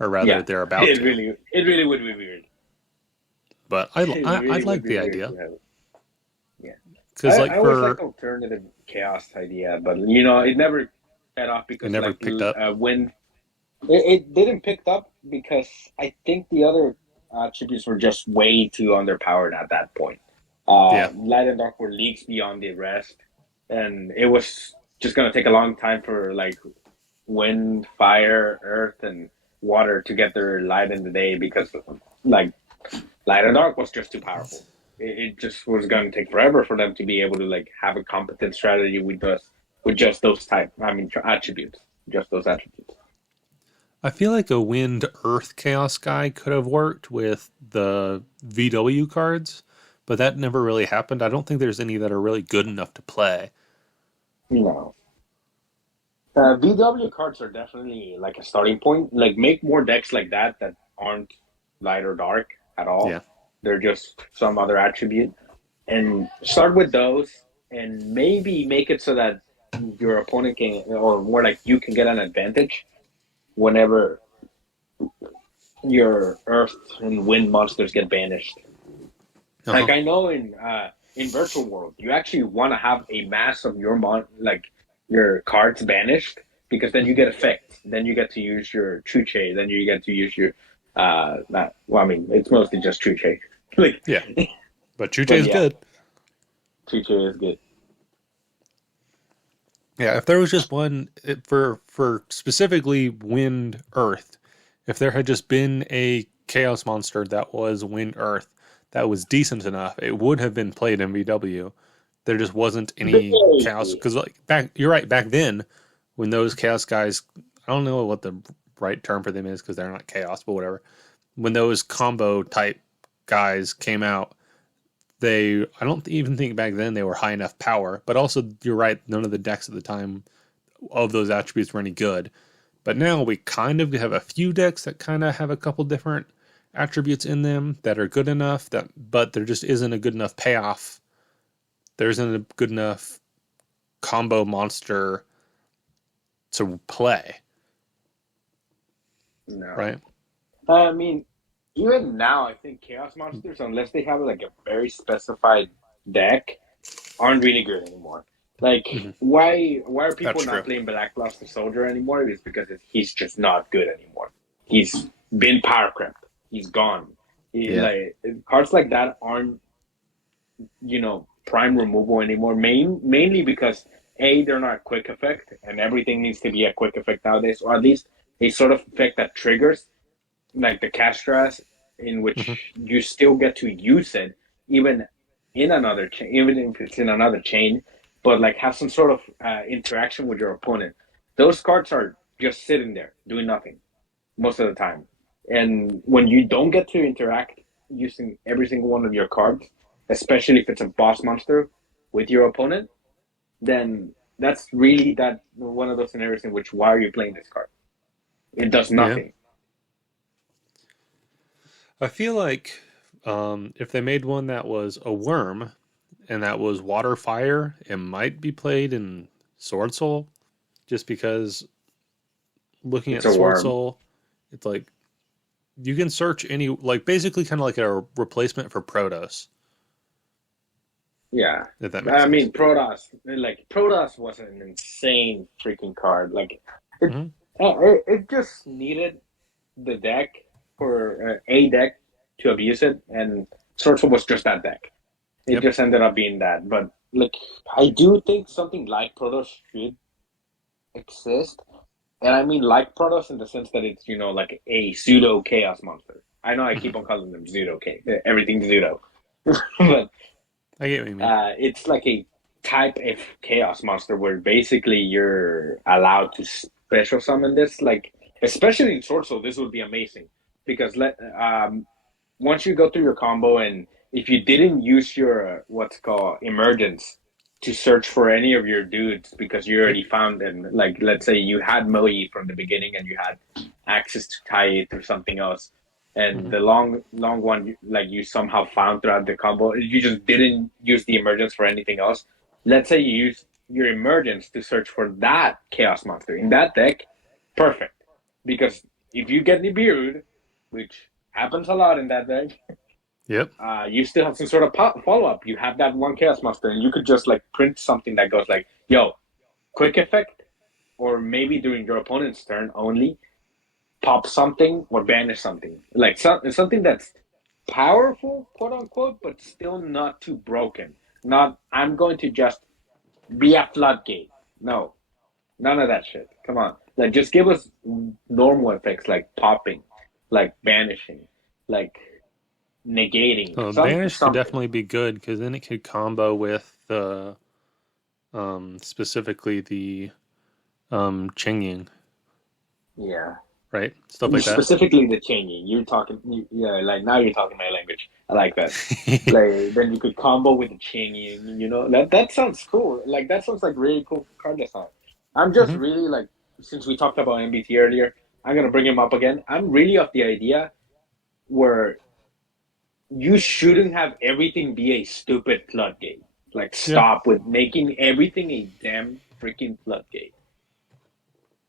or rather, Yeah, they're about to. it really would be weird. But I It I really would like be the weird idea to have it. Yeah, because like I always like for alternative chaos idea, but it never paid off it because never picked up. when it didn't pick up because I think the other attributes were just way too underpowered at that point. Yeah. Light and dark were leagues beyond the rest, and it was just gonna take a long time for like wind, fire, earth, and water to get their light in the day because like light and dark was just too powerful. It just was going to take forever for them to be able to like have a competent strategy with just those attributes, just those attributes. I feel like a Wind Earth Chaos guy could have worked with the VW cards, but that never really happened. I don't think there's any that are really good enough to play. No. VW cards are definitely like a starting point. Like make more decks like that aren't light or dark at all. Yeah. They're just some other attribute, and start with those, and maybe make it so that your opponent can, or more like you can get an advantage whenever your earth and wind monsters get banished. Uh huh. Like I know in virtual world, you actually want to have a mass of your cards banished because then you get effect. Then you get to use your Chuche. Then you get to use your not well. I mean, it's mostly just Chuche. like, Yeah. But Chuche but is yeah, good. Chuche is good. Yeah, if there was just one for specifically Wind Earth, if there had just been a Chaos monster that was Wind Earth that was decent enough, it would have been played in VW. There just wasn't any Chaos because like back you're right back then when those Chaos guys I don't know what the right term for them is because they're not Chaos but whatever when those combo type guys came out they I don't even think back then they were high enough power, but also you're right, none of the decks at the time of those attributes were any good. But now we kind of have a few decks that kind of have a couple different attributes in them that are good enough that but there just isn't a good enough payoff. There isn't a good enough combo monster to play, No, right? I mean, even now, I think Chaos Monsters, unless they have like a very specified deck, aren't really good anymore. Like, Mm-hmm. why are That's people not true. playing Black Luster Soldier anymore? It's because he's just not good anymore. He's been power crept. He's gone. Yeah. Like cards like that aren't prime removal anymore. Mainly because they're not quick effect, and everything needs to be a quick effect nowadays, or at least a sort of effect that triggers like the Castras, in Mm-hmm. which you still get to use it even in another chain, even if it's in another chain, but like have some sort of interaction with your opponent. Those cards are just sitting there doing nothing most of the time, and when you don't get to interact using every single one of your cards, especially if it's a boss monster with your opponent, then that's really that one of those scenarios in which why are you playing this card? It does Yeah. nothing. I feel like if they made one that was a worm and that was water fire, it might be played in Sword Soul just because looking It's at a Sword worm. Soul, it's like you can search any like basically kind of like a replacement for Protoss, Yeah. if that makes I sense. mean, Protoss was an insane freaking card. Like, it, Hmm. it just needed the deck for a deck to abuse it, and Sorcerer was just that deck. It Yep. just ended up being that. But like, I do think something like Protoss should exist, and I mean like Protoss in the sense that it's like a pseudo chaos monster. I know I Hmm. keep on calling them pseudo everything's pseudo, but I get what you mean. it's like a type of chaos monster where basically you're allowed to special summon this, like especially in Sword Soul, this would be amazing because once you go through your combo and if you didn't use your what's called emergence to search for any of your dudes because you Yep. already found them, like let's say you had Moe from the beginning and you had access to tie it or something else, and Hmm. the long one like you somehow found throughout the combo, you just didn't use the emergence for anything else. Let's say you use your emergence to search for that chaos monster in that deck, perfect. Because if you get Nibiru'd, which happens a lot in that deck, Yep. you still have some sort of follow up. You have that one chaos monster, and you could just like print something that goes like, "Yo, quick effect," or maybe during your opponent's turn only, pop something or banish something. Like something that's powerful, quote unquote, but still not too broken. Not I'm going to just be a floodgate. No, none of that shit. Come on. Like just give us normal effects like popping, like banishing, like negating. Banish could Something. definitely be good because then it could combo with specifically the Chingying, Yeah. right? Stuff like that. Specifically the changing. Yeah, like now you're talking my language. I like that. Like then you could combo with the changing, that sounds cool. Like that sounds like really cool card design. I'm just Hmm. really like since we talked about MBT earlier, I'm gonna bring him up again. I'm really of the idea where you shouldn't have everything be a stupid floodgate. Like Yeah. stop with making everything a damn freaking floodgate.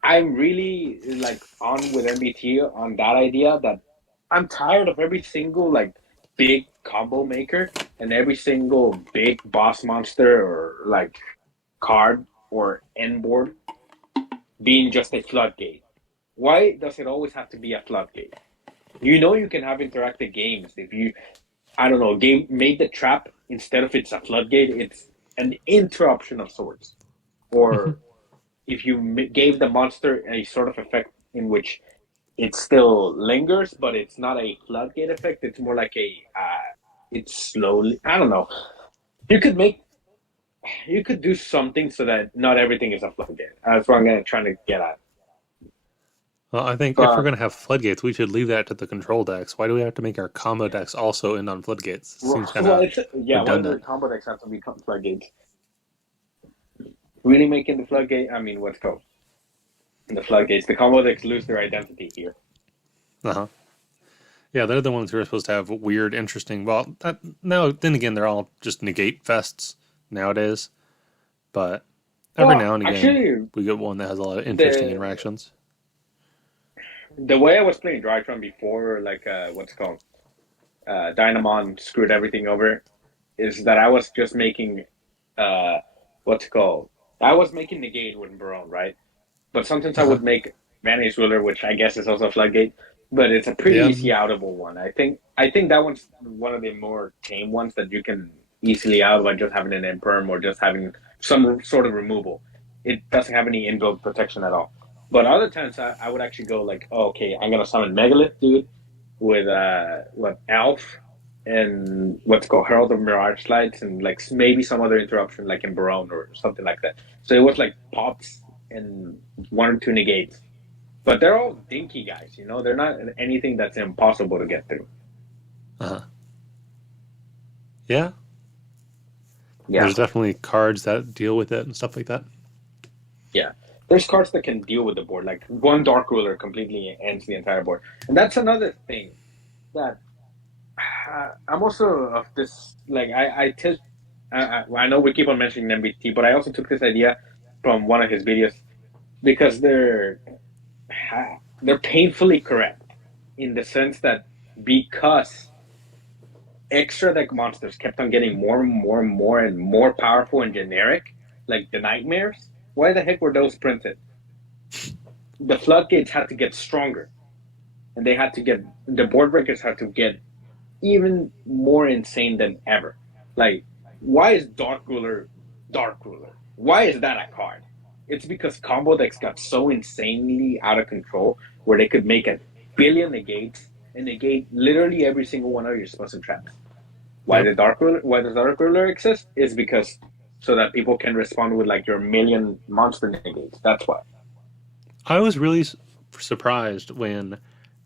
I'm really like on with MBT on that idea that I'm tired of every single like big combo maker and every single big boss monster or like card or end board being just a floodgate. Why does it always have to be a floodgate? You can have interactive games if you I don't know, game made the trap instead of it's a floodgate, it's an interruption of sorts. Hmm. Or if you gave the monster a sort of effect in which it still lingers, but it's not a floodgate effect. It's more like it's slowly. I don't know. You could make, you could do something so that not everything is a floodgate. That's what I'm gonna try to get at. Well, I think if we're But gonna have floodgates, we should leave that to the control decks. Why do we have to make our combo decks also end on floodgates? Seems kind well, of yeah. Why do the redundant. combo decks have to become floodgates? Really making the floodgate. I mean, what's called the floodgates? The combo decks lose their identity here. Uh huh. Yeah, they're the ones who are supposed to have weird, interesting. Well, no. Then again, they're all just negate fests nowadays. But every Well, now and again, actually, we get one that has a lot of interesting the interactions. the way I was playing Drytron before, like what's it called Dynamon screwed everything over, is that I was just making uh, what's it called? I was making negate with Barone, right? But sometimes I Uh huh. would make Mayonnaise Ruler, which I guess is also a floodgate, but it's a pretty Yeah. easy outable one. I think that one's one of the more tame ones that you can easily out by just having an imperm or just having some sort of removal. It doesn't have any inbuilt protection at all. But other times I would actually go like, oh, okay, I'm gonna summon Megalith, dude, with what Elf and what's called Herald of Mirage Lights and like maybe some other interruption like in Barone or something like that. So it was like pops and one or two negates. But they're all dinky guys, They're not anything that's impossible to get through. Uh huh. Yeah. Yeah, There's definitely cards that deal with it and stuff like that. yeah. There's cards that can deal with the board. Like one Dark Ruler completely ends the entire board. And that's another thing that I'm also of this. Like I know we keep on mentioning MBT, but I also took this idea from one of his videos because they're painfully correct in the sense that because extra deck monsters kept on getting more and more and more and more powerful and generic, like the nightmares. Why the heck were those printed? The floodgates had to get stronger, and the board breakers had to get even more insane than ever. Like, why is Dark Ruler? Why is that a card? It's because combo decks got so insanely out of control where they could make a billion negates and negate literally every single one of your spells and traps. Yep. Why does Dark Ruler exist? Is because so that people can respond with like your million monster negates. That's why. I was really surprised when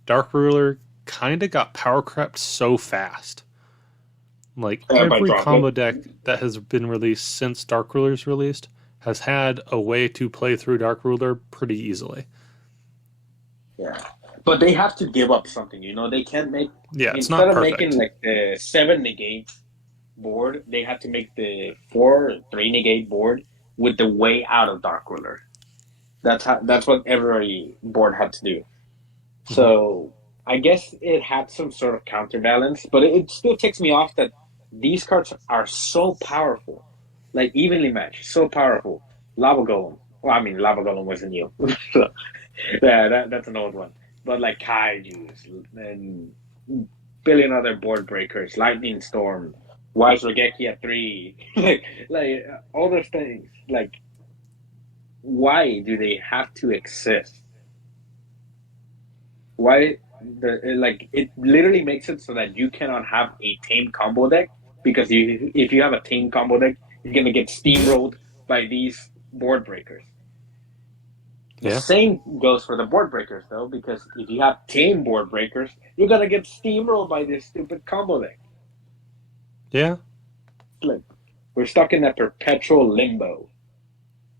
Dark Ruler kind of got power crept so fast. Like By every dropping combo it. deck that has been released since Dark Ruler's released has had a way to play through Dark Ruler pretty easily. Yeah. But they have to give up something, you know. They can't make Yeah, it's instead not of making perfect. like the 7 negate board, they have to make the 4 3 negate board with the way out of Dark Ruler. That's what every board had to do. Hmm. So I guess it had some sort of counterbalance, but it still takes me off that these cards are so powerful, like evenly matched, so powerful. Lava Golem. Well, I mean, Lava Golem wasn't new, so yeah, that's an old one. But like Kaiju's and billion other board breakers, Lightning Storm, Wise Regeki at 3, like all those things. Like, why do they have to exist? Why like it literally makes it so that you cannot have a tame combo deck because you if you have a tame combo deck, you're gonna get steamrolled by these board breakers. The Yeah, same goes for the board breakers though, because if you have tame board breakers, you're gonna get steamrolled by this stupid combo deck. yeah. Like we're stuck in that perpetual limbo.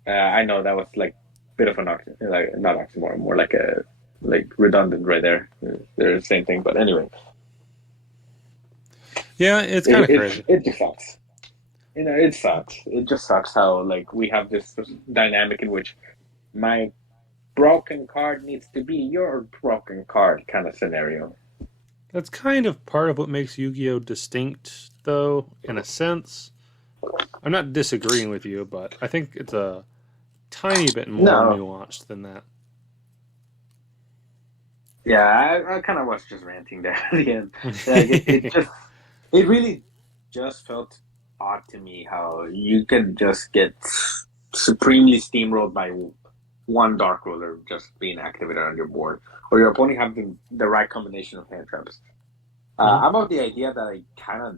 I know that was like a bit of an like not oxymoron, more like a like redundant right there. They're the same thing, but anyway, Yeah, it's kind it of it, crazy. it just sucks. You know, it sucks. It just sucks how like we have this dynamic in which my broken card needs to be your broken card kind of scenario. That's kind of part of what makes Yu-Gi-Oh distinct, though, in a sense. I'm not disagreeing with you, but I think it's a tiny bit more No, nuanced than that. yeah, I kind of was just ranting there at the end. Like it really just felt odd to me how you can just get supremely steamrolled by one Dark Ruler just being activated on your board, or your opponent having the right combination of hand traps. Hmm. I'm of the idea that I kind of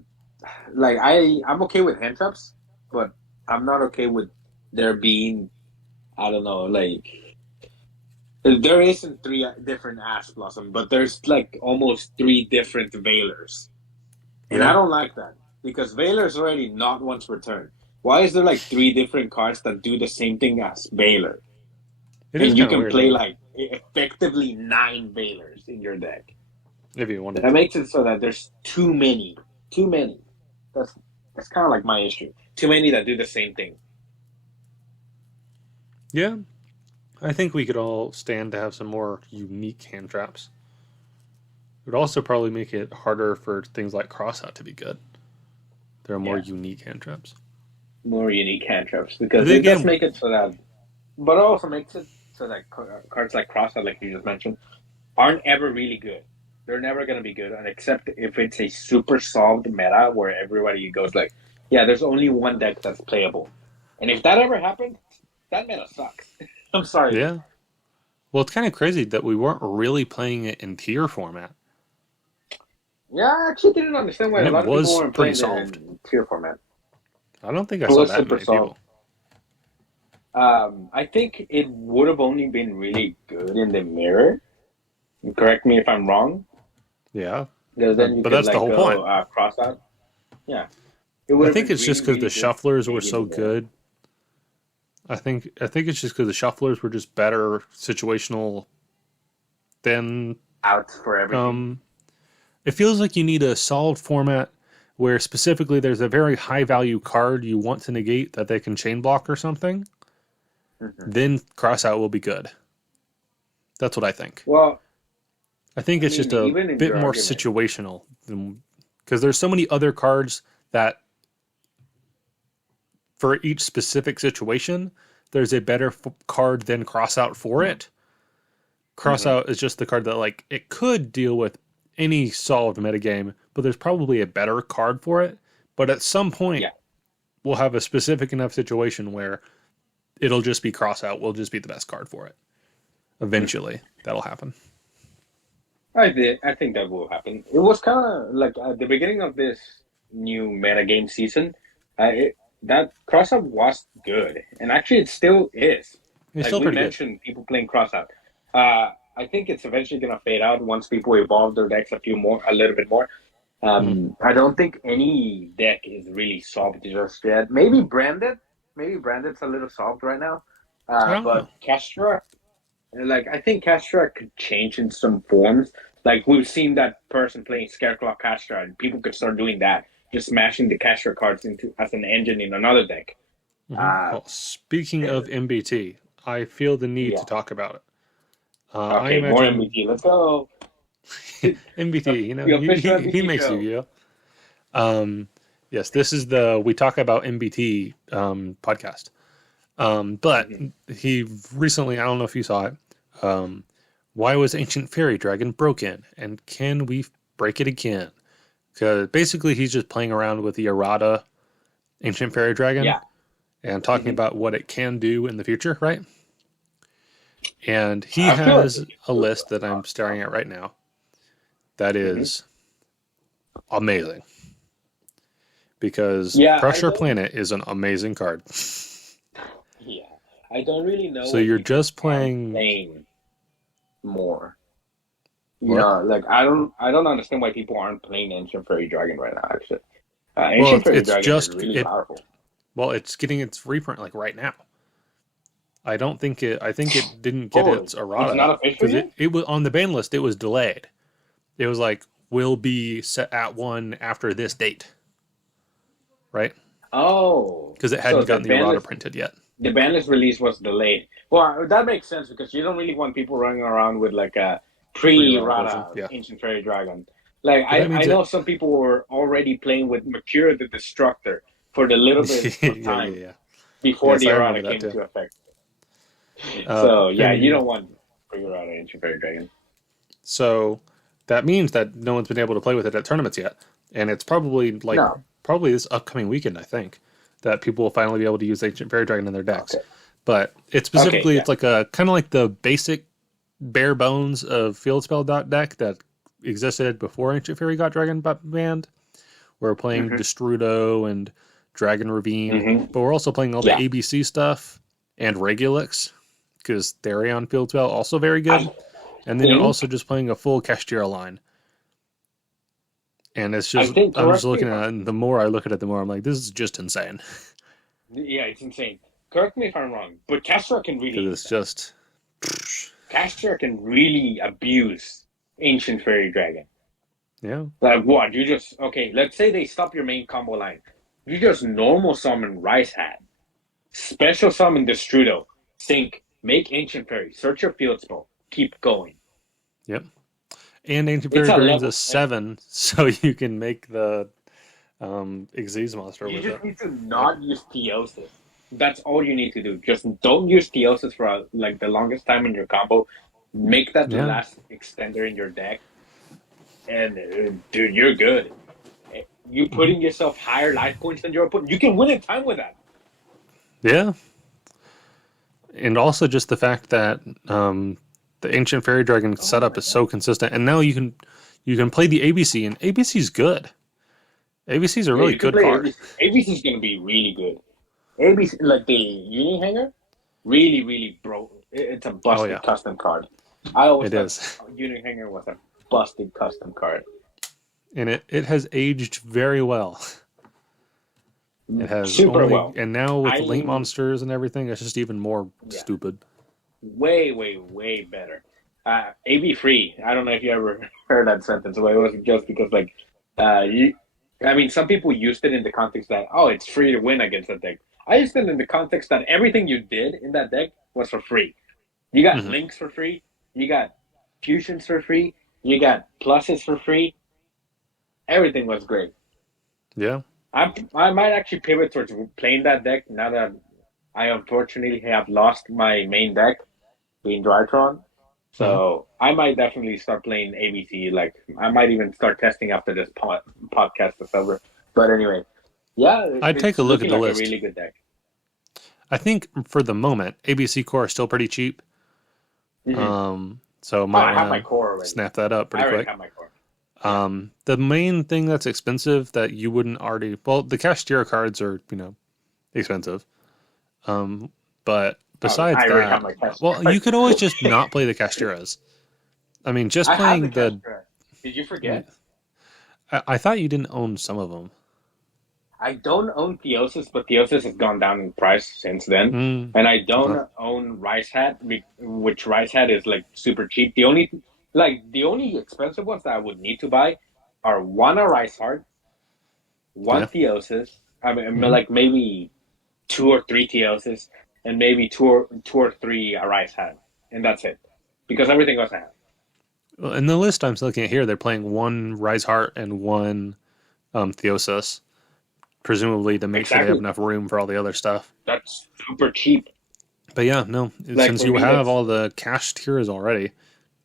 like I'm okay with hand traps, but I'm not okay with there being I don't know like there isn't 3 different Ash Blossom, but there's like almost 3 different Veilers. And I Yeah, don't like that because Veiler is already not once per turn. Why is there like 3 different cards that do the same thing as Veiler? it is And you kind of can weird, play though, like effectively 9 Veilers in your deck. if you wanted That to. makes it so that there's too many. Too many. That's that's kind of like my issue. Too many that do the same thing. Yeah, I think we could all stand to have some more unique hand traps. It would also probably make it harder for things like Crossout to be good. There are more Yeah, unique hand traps. more unique hand traps But because then it does again, make it so that, but it also makes it so that cards like Crossout, like you just mentioned, aren't ever really good. They're never going to be good, and except if it's a super solved meta where everybody goes like, yeah, there's only one deck that's playable, and if that ever happens, that meta sucks. I'm sorry. yeah. Well, it's kind of crazy that we weren't really playing it in tier format, Yeah, I actually didn't understand why and a it lot of people was weren't pretty playing it solved. in tier format. I don't think I It saw was that super many solved. people. I think it would have only been really good in the mirror. Correct me if I'm wrong, Yeah, because then you but could that's the like whole point. go cross out. Yeah, it would I have think been it's just really because the really good shufflers were maybe in so the mirror. good. I think it's just because the shufflers were just better situational than. Out for everything. Um, it feels like you need a solid format where specifically there's a very high value card you want to negate that they can chain block or something. Hmm. Then crossout will be good. That's what I think. Well, I think I it's mean, just a even in bit your more argument, situational because there's so many other cards that for each specific situation there's a better card than crossout for it. hmm Crossout is just the card that like it could deal with any solved metagame, but there's probably a better card for it. But at some point yeah, we'll have a specific enough situation where it'll just be crossout will just be the best card for it. hmm Eventually that'll happen. I did. I think that will happen. It was kind of like at the beginning of this new metagame season. That crossout was good, and actually, it still is. It's Like still we pretty good. mentioned, people playing crossout. I think it's eventually gonna fade out once people evolve their decks a little bit more. Mhm. I don't think any deck is really solved just yet. Maybe branded's a little solved right now. I don't But know. Castra, like I think Castra could change in some forms. Like we've seen that person playing Scareclaw Castra, and people could start doing that, just smashing the Castra cards into as an engine in another deck. Uh, Well, speaking of MBT, I feel the need to yeah. talk about it. I Okay, more imagine MVP. Let's go. MBT, The official he MVP makes show. Yu-Gi-Oh. Yes, this is the We Talk About MBT podcast. But Hmm. he recently, I don't know if you saw it, um, why was Ancient Fairy Dragon broken? And can we break it again? Because basically he's just playing around with the errata Ancient Fairy Dragon Yeah. and talking Hmm. about what it can do in the future, right? And he I feel like has it can a do list that a I'm lot. staring at right now that Hmm. is amazing. Because Yeah, I Pressure don't. Planet is an amazing card. Yeah, I don't really know So why you're people just aren't playing playing more. what? Like I don't understand why people aren't playing Ancient Fairy Dragon right now. Actually, Well, Ancient Fairy it's Dragon is just really it. powerful. Well, it's getting its reprint like right now. I don't think it. I think it didn't get Oh, its it's errata not official because yet. it was on the ban list. It was delayed. It was like will be set at one after this date, right? Oh, Because it so hadn't gotten the errata printed yet. the banlist release was delayed. Well, that makes sense because you don't really want people running around with like a A pre-errata version, pre-Rata yeah. Ancient Fairy Dragon. Like But that I means know it. some people were already playing with Mercure the Destructor for the little bit Yeah, of yeah, time yeah. before Yes, the I errata remember that came too. into effect. So yeah, you And don't want pre-Rata Ancient Fairy Dragon. so that means that no one's been able to play with it at tournaments yet, and it's No. probably this upcoming weekend, I think, that people will finally be able to use Ancient Fairy Dragon in their decks. Okay. But it's Okay. specifically Yeah. it's like a kind of like the basic bare bones of field spell deck that existed before Ancient Fairy got Dragon banned. We're playing Hmm. Destrudo and Dragon Ravine, Hmm. but we're also playing all the Yeah. ABC stuff and Regulix because Therion field spell also very good. I And then you're also think just playing a full Kashtira line. And it's I just, think I'm just correct me looking if at it, and the more I look at it, the more I'm like, this is just insane. yeah, it's insane. Correct me if I'm wrong, but Because it's just, Castor can really abuse Ancient Fairy Dragon. yeah. Like what? You just okay, let's say they stop your main combo line. You just normal summon Rice Hat. Special summon Destrudo. Sync. Make Ancient Fairy. Search your field spell. Keep going. Yep. And Ancient It's Fairy a Dragon's a level. 7, so you can make the Xyz monster You with it. just need to Right? not use Theosis. That's all you need to do. Just don't use Theosis for like the longest time in your combo. Make that the Yeah. last extender in your deck, and dude, you're good. You Hmm. putting yourself higher life points than your opponent. You can win in time with that. Yeah. And also just the fact that the Ancient Fairy Dragon Oh setup my is god. so consistent. And now you can play the ABC, and ABC's good. ABC's a Yeah, really you can good play card. ABC. ABC is gonna be really good. ABC like the Uni Hanger, really, really bro. It's a Oh, busted yeah. custom card. I always It thought is. Uni Hanger was a busted custom card. And it has aged very well. It has Super only, well. and now with the link I monsters and everything, it's just even more yeah, stupid. way, way, way better. AB free. I don't know if you ever heard that sentence. Well, it wasn't just because like you. I mean, some people used it in the context that oh, it's free to win against that deck. I used it in the context that everything you did in that deck was for free. You got Hmm. links for free. You got fusions for free. You got pluses for free. Everything was great. Yeah. I might actually pivot towards playing that deck now that I unfortunately have lost my main deck being Drytron. Hmm. So I might definitely start playing ABC. Like I might even start testing after this podcast is over. But anyway, yeah, I'd take it's a look at looking the like a list. really good deck. I think for the moment, ABC core is still pretty cheap. Mm-hmm. So Oh, might I have my want core to already. snap that up I pretty already quick. have my core. Yeah. The main thing that's expensive that you wouldn't already, well, the Kashtira cards are, expensive. But besides I already have that, my test. well, you could always just not play the Casteras. I mean, just I have playing the Castra. Did you forget? I thought you didn't own some of them. I don't own Theosis, but Theosis has gone down in price since then. Mm, And I uh, don't own Rice Hat, which Rice Hat is like super cheap. The only expensive ones that I would need to buy are one a Rice Heart, one yeah. Theosis. I mean, Hmm. like maybe two or three Theosis, and maybe two or three a Rice Hat, and that's it. Because everything else I have. Well, in the list I'm looking at here, they're playing one Rise Heart and one Theosis, presumably to make sure they have Exactly. enough room for all the other stuff. That's super cheap. But yeah, no, Like since for you me, have that's all the cash tiers already,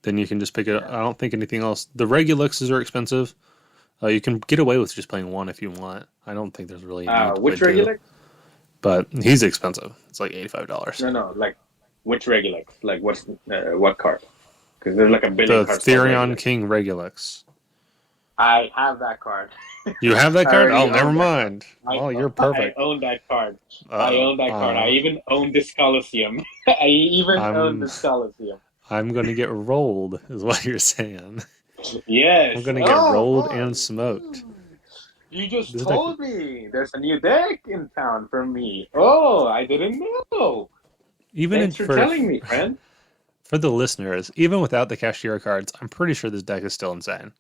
then you can just pick it. yeah. I don't think anything else. The Reguluxes are expensive. You can get away with just playing one if you want. I don't think there's really a need to play Which two. regular? But he's expensive. It's like $85. No, like which Regulax? Like what card? Because there's like a billion The cards called Therion Regulax. King Regulux. I have that card. You have that I card? already Oh, never own that card. mind. Oh, you're I perfect. own that card. I Uh-oh. own that card. I even own this Coliseum. I even own I'm this Coliseum. I'm gonna get rolled, is what you're saying. I'm Yes. gonna get Oh, rolled boy. and smoked. You just This deck, told me there's a new deck in town for me. Oh, I didn't know. even in, Thanks for telling me, friend. for the listeners, even without the Cashier cards, I'm pretty sure this deck is still insane.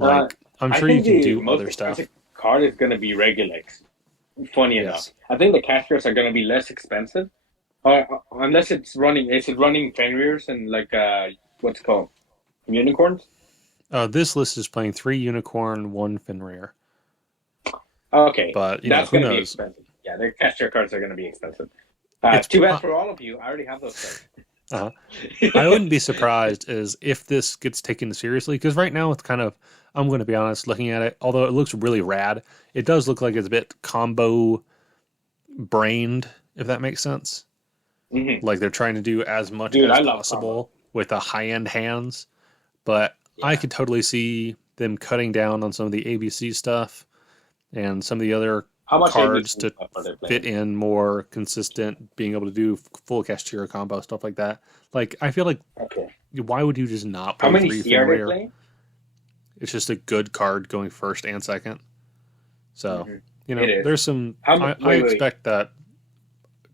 Uh, Like, I'm I sure you think can the do most other stuff. expensive card is going to be Regulix. Funny enough, Yes. I think the Casters are going to be less expensive, unless it's running. Is it running Fenrir's and like what's it called unicorns? This list is playing 3 Unicorn, 1 Fenrir. Okay, But, that's who going to be knows? expensive. Yeah, the Caster cards are going to be expensive. It's Too bad for all of you. I already have those cards. uh I wouldn't be surprised as if this gets taken seriously, because right now it's kind of, I'm going to be honest, looking at it, although it looks really rad, it does look like it's a bit combo brained, if that makes sense. Mhm. Like they're trying to do as much Dude, as I love possible with the high end hands, but I Yeah. could totally see them cutting down on some of the ABC stuff and some of the other How much cards ABC to stuff are they fit playing? in more consistent, being able to do full Cashier combo, stuff like that. Like, I feel like, Okay. why would you just not How play many 3 C are they Fenrir? playing? It's just a good card going first and second. So, Mhm. It is. there's some. How I wait. expect that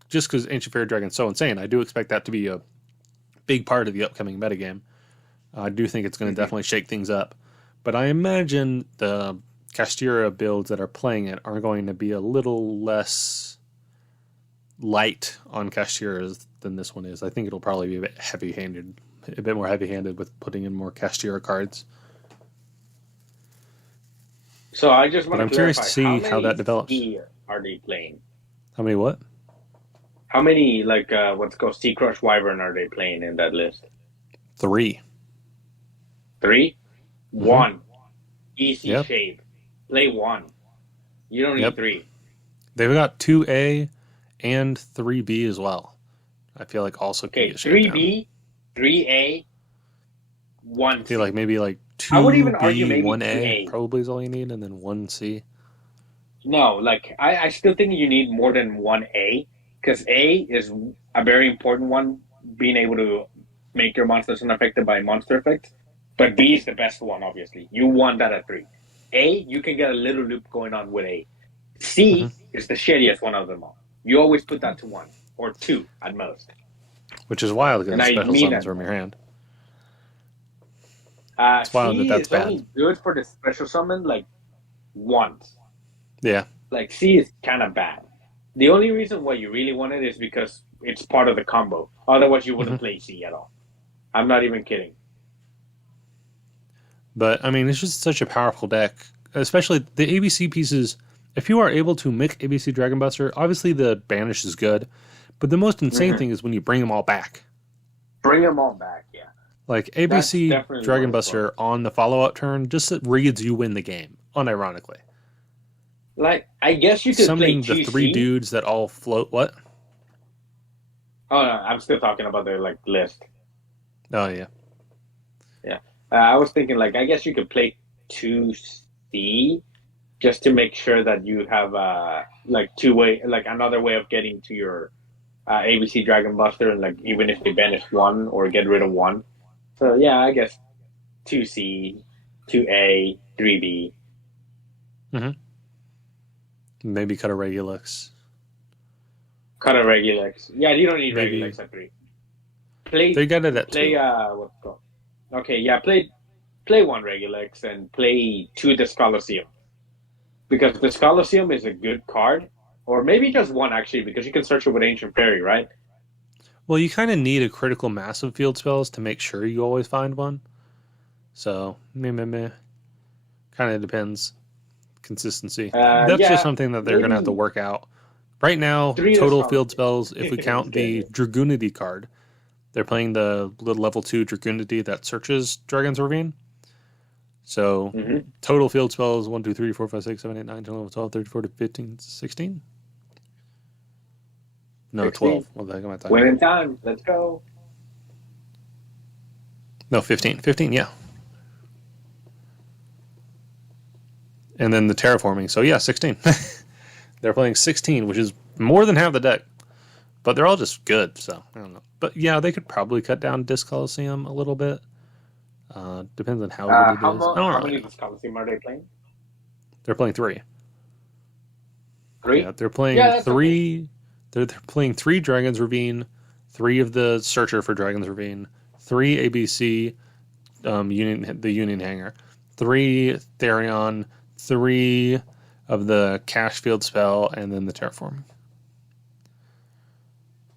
just because Ancient Fairy Dragon's so insane, I do expect that to be a big part of the upcoming metagame. I do think it's going to Mhm. definitely shake things up. But I imagine the Castira builds that are playing it are going to be a little less light on Castiras than this one is. I think it'll probably be a bit heavy-handed, a bit more heavy-handed with putting in more Castira cards. So I just But want I'm to curious clarify, to see how many that develops. C are they playing? How many what? How many like what's called Sea Crush Wyvern are they playing in that list? 3. 3? Mm-hmm. 1. EC Yep. shave. Play 1. You don't need Yep. 3. They've got 2A and 3B as well. I feel like also can Okay, get shaved down. 3B, 3A, I 1C. feel like maybe like I would even argue 2B, maybe 1A 2A. probably is all you need, and then 1C. No, like I still think you need more than 1A because A is a very important one, being able to make your monsters unaffected by monster effects. But B is the best one, obviously. You want that at 3. A, you can get a little loop going on with A. C is the shittiest one of them all. You always put that to 1 or 2 at most. Which is wild because And it's I special mean summons that. from your hand. C wild that that's is only good for the special summon like once. Yeah. Like C is kind of bad. The only reason why you really want it is because it's part of the combo. Otherwise, you wouldn't play C at all. I'm not even kidding. But I mean, it's just such a powerful deck, especially the ABC pieces. If you are able to make ABC Dragon Buster, obviously the banish is good, but the most insane thing is when you bring them all back. Bring them all back, yeah. Like ABC definitely Dragon what it's Buster on the follow-up turn just reads you win the game, unironically. Like, I guess you could Summoning play the GC. 3 dudes that all float. What? Oh, no, I'm still talking about the like list. Oh yeah. Yeah. I was thinking, like, I guess you could play 2C just to make sure that you have like another way of getting to your ABC Dragon Buster, and like even if they banish one or get rid of one. So yeah, I guess 2C, 2A, 3B. Mm-hmm. Maybe cut a Regulus. Cut a Regulix. Yeah, you don't need Maybe Regulix at 3. Play they got it at play 2. what's it called? Okay, yeah, play one Regulix and play two this Coliseum. Because the Coliseum is a good card. Or maybe just one actually, because you can search it with Ancient Fairy, right? Well, you kind of need a critical mass of field spells to make sure you always find one. So, meh. Kind of depends. Consistency. That's just Yeah, something that they're going to have to maybe work out. Right now, three this total field Coliseum. spells, if we count the Dragoonity card, they're playing the level 2 Dragoonity that searches Dragon's Ravine. So, Mm-hmm. total field spells 1, 2, 3, 4, 5, 6, 7, 8, 9, 10, 11, 12, 13, 14, 15, 16? No, 12. 16. What the heck am I talking Win about? in time. Let's go. No, 15. 15, yeah. And then the terraforming. So, yeah, 16. They're playing 16, which is more than half the deck. But they're all just good, so I don't know. But yeah, they could probably cut down Disc Coliseum a little bit. Depends on how good it is. I don't How really many know. this Coliseum are they playing? They're playing 3. 3? Yeah, they're playing Yeah, that's okay. 3. They're playing 3 Dragon's Ravine, 3 of the Searcher for Dragon's Ravine, 3 ABC Union Hanger, 3 Therion, 3 of the Cash Field spell, and then the Terraforming.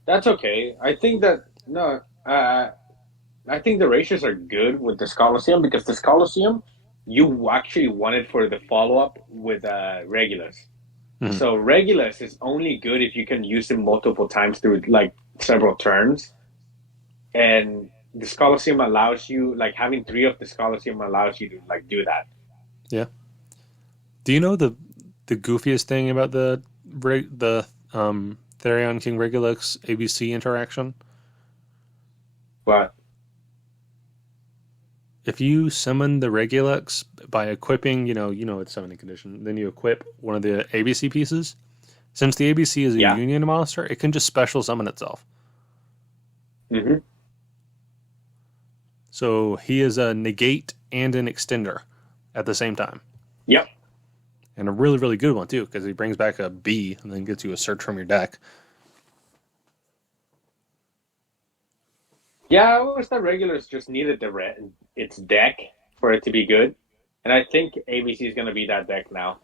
That's okay. I think that no. I think the ratios are good with this Coliseum because this Coliseum you actually want it for the follow up with Regulus. Mhm. So Regulus is only good if you can use it multiple times through like several turns, and the Coliseum allows you like having three of the Coliseum allows you to like do that. Yeah. Do you know the goofiest thing about the Therion King Regulus ABC interaction? But If you summon the Regulus by equipping, it's summoning condition, then you equip one of the ABC pieces. Since the ABC is a yeah, union monster, it can just special summon itself. hmm So he is a negate and an extender at the same time. yep, And a really, really good one, too, because he brings back a B and then gets you a search from your deck. yeah. I always thought Regulus just needed its deck for it to be good, and I think ABC is gonna be that deck now.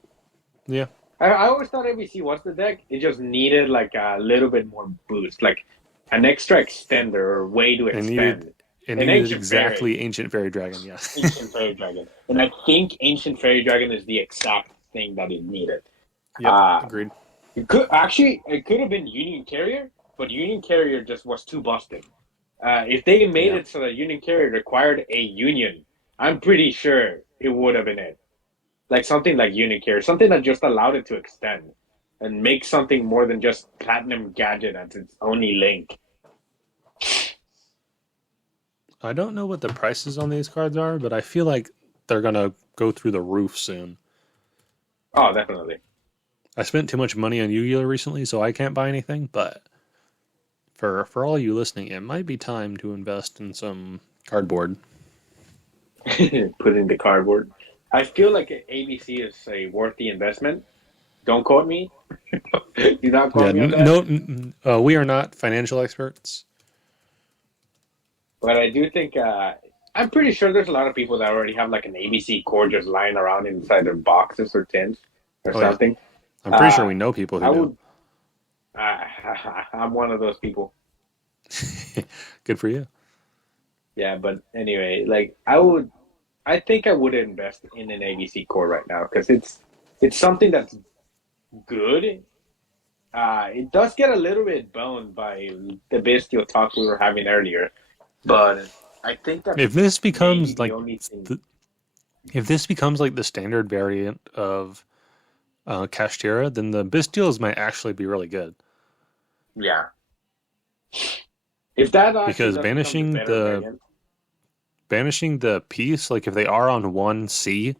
Yeah. I always thought ABC was the deck. It just needed like a little bit more boost, like an extra extender or way to And needed, extend. and An needed Ancient Fairy. exactly Ancient Fairy Dragon, yes. Ancient Fairy Dragon. And I think Ancient Fairy Dragon is the exact thing that it needed. Yep, Uh, agreed. it could have been Union Carrier, but Union Carrier just was too busted. If they made Yeah. it so that Union Carrier required a Union, I'm pretty sure it would have been it. Like something like Union Carrier, something that just allowed it to extend and make something more than just Platinum Gadget as its only link. I don't know what the prices on these cards are, but I feel like they're going to go through the roof soon. Oh, definitely. I spent too much money on Yu-Gi-Oh! Recently, so I can't buy anything, but for all you listening, it might be time to invest in some cardboard. Put in the cardboard. I feel like ABC is a worthy investment. Don't quote me. Do not Yeah, quote me on that. no, we are not financial experts. But I do think I'm pretty sure there's a lot of people that already have like an ABC core just lying around inside their boxes or tins or Oh yeah, something. I'm pretty sure Uh, we know people I who do. would. I'm one of those people. Good for you. Yeah, but anyway, like I would. I think I would invest in an ABC core right now because it's something that's good. It does get a little bit boned by the bestial talk we were having earlier, but I think that's If this maybe becomes the like only thing. the, if this becomes like the standard variant of Kashtira, then the Bystials might actually be really good Yeah. If that actually because does become the better variant, banishing the piece, like if they are on 1C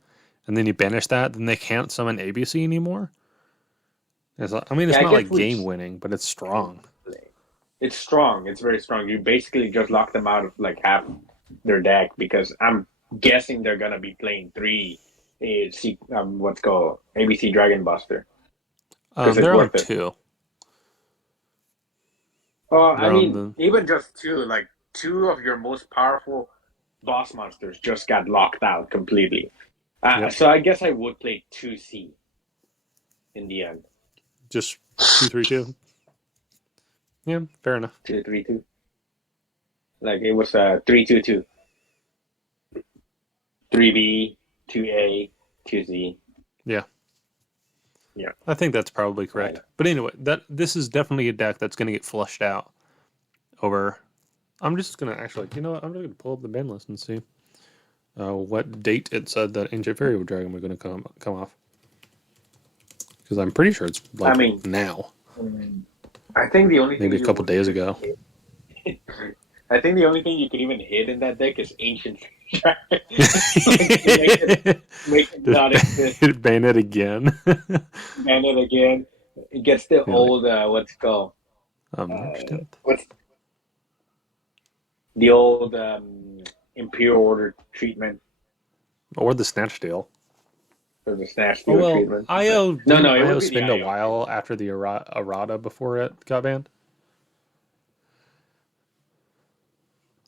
and then you banish that, then they can't summon ABC anymore. It's yeah, not I guess like we game winning, but it's strong. It's strong. It's very strong. You basically just lock them out of like half their deck because I'm guessing they're gonna be playing three. What's called ABC Dragon Buster because it's They're on worth it. 2. I They're on mean, the even just two, like two of your most powerful boss monsters just got locked out completely. yep, So I guess I would play 2C in the end. just 2-3-2. Yeah, fair enough. 2-3-2. Like it was 3-2-2. 3B, 2A, 2Z. Yeah, Yeah. I think that's probably correct. Right. But anyway, this is definitely a deck that's going to get flushed out over. I'm just going to actually, you know what? I'm just going to pull up the ban list and see what date it said that Ancient Fairy Dragon was going to come off. Because I'm pretty sure it's like now. I think the only maybe thing a couple days ago. I think the only thing you could even hit in that deck is Ancient Dragon. make it not exist. Ban it again. Ban it again. It gets the old what's it called? March 10th. What's the old Imperial Order treatment? Or the Snatch Deal. Or the Snatch Deal treatment. IO it would spend a while after the errata before it got banned.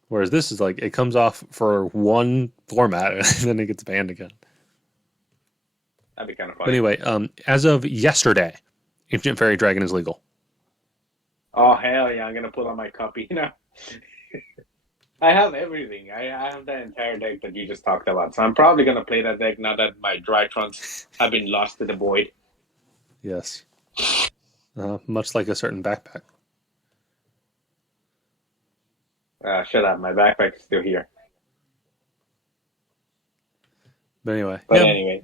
Whereas this is like, it comes off for one format and then it gets banned again. That'd be kind of funny. But anyway, as of yesterday, Ancient Fairy Dragon is legal. Oh, hell yeah, I'm going to put on my copy now. I have everything. I have that entire deck that you just talked about. So I'm probably going to play that deck now that my Drytrons have been lost to the void. Yes. Much like a certain backpack. Shut up. My backpack is still here. But anyway. Anyway.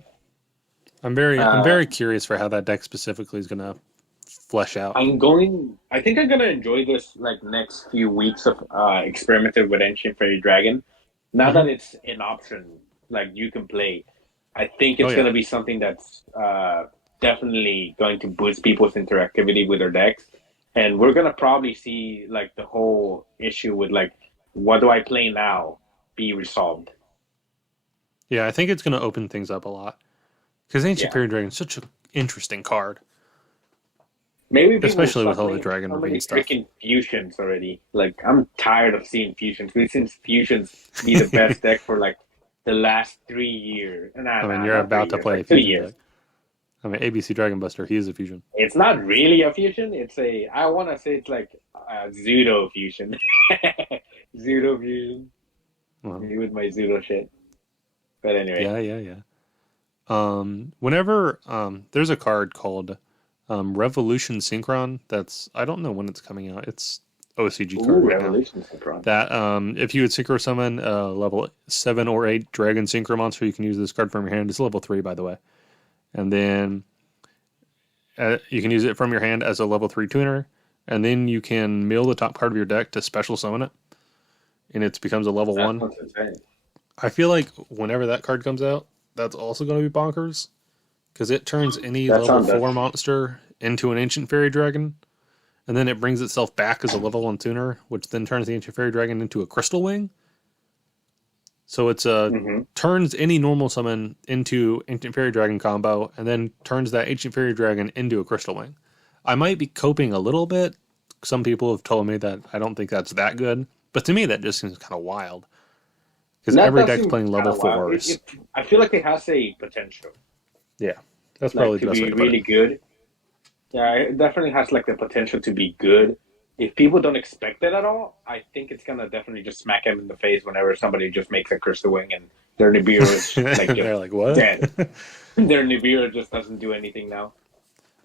I'm very curious for how that deck specifically is going to flesh out. I think I'm going to enjoy this like next few weeks of experimenting with Ancient Fairy Dragon. Now that it's an option, like you can play, I think it's going to be something that's definitely going to boost people's interactivity with their decks. And we're going to probably see like the whole issue with like, what do I play now be resolved. Yeah, I think it's going to open things up a lot. Because Ancient Fairy Dragon is such an interesting card. Maybe especially with all the Dragon Ravine stuff. Freaking fusions already. Like, I'm tired of seeing fusions. We've seen fusions be the best deck for like the last 3 years. You're about to play a fusion deck. ABC Dragon Buster, he is a fusion. It's not really a fusion. I want to say it's like a pseudo fusion. Pseudo fusion. Me with my pseudo shit. But anyway. Yeah. Whenever there's a card called Revolution Synchron I don't know when it's coming out. It's OCG card right Revolution now. Synchron. That if you would synchro summon a level 7 or 8 Dragon Synchro monster, you can use this card from your hand. It's level 3, by the way. And then you can use it from your hand as a level 3 tuner. And then you can mill the top card of your deck to special summon it. And it becomes a level 1. I feel like whenever that card comes out, that's also going to be bonkers. Because it turns any level 4 monster into an Ancient Fairy Dragon. And then it brings itself back as a level 1 tuner, which then turns the Ancient Fairy Dragon into a Crystal Wing. So it's turns any normal summon into Ancient Fairy Dragon combo, and then turns that Ancient Fairy Dragon into a Crystal Wing. I might be coping a little bit. Some people have told me that I don't think that's that good. But to me, that just seems kind of wild. Because every deck's playing level 4s. I feel like it has a potential. Yeah, that's probably the best way to put it. To be really good. Yeah, it definitely has like the potential to be good. If people don't expect it at all, I think it's gonna definitely just smack them in the face whenever somebody just makes a Crystal Wing and their Nibiru is like just they're like, what? Dead. Their Nibiru just doesn't do anything now.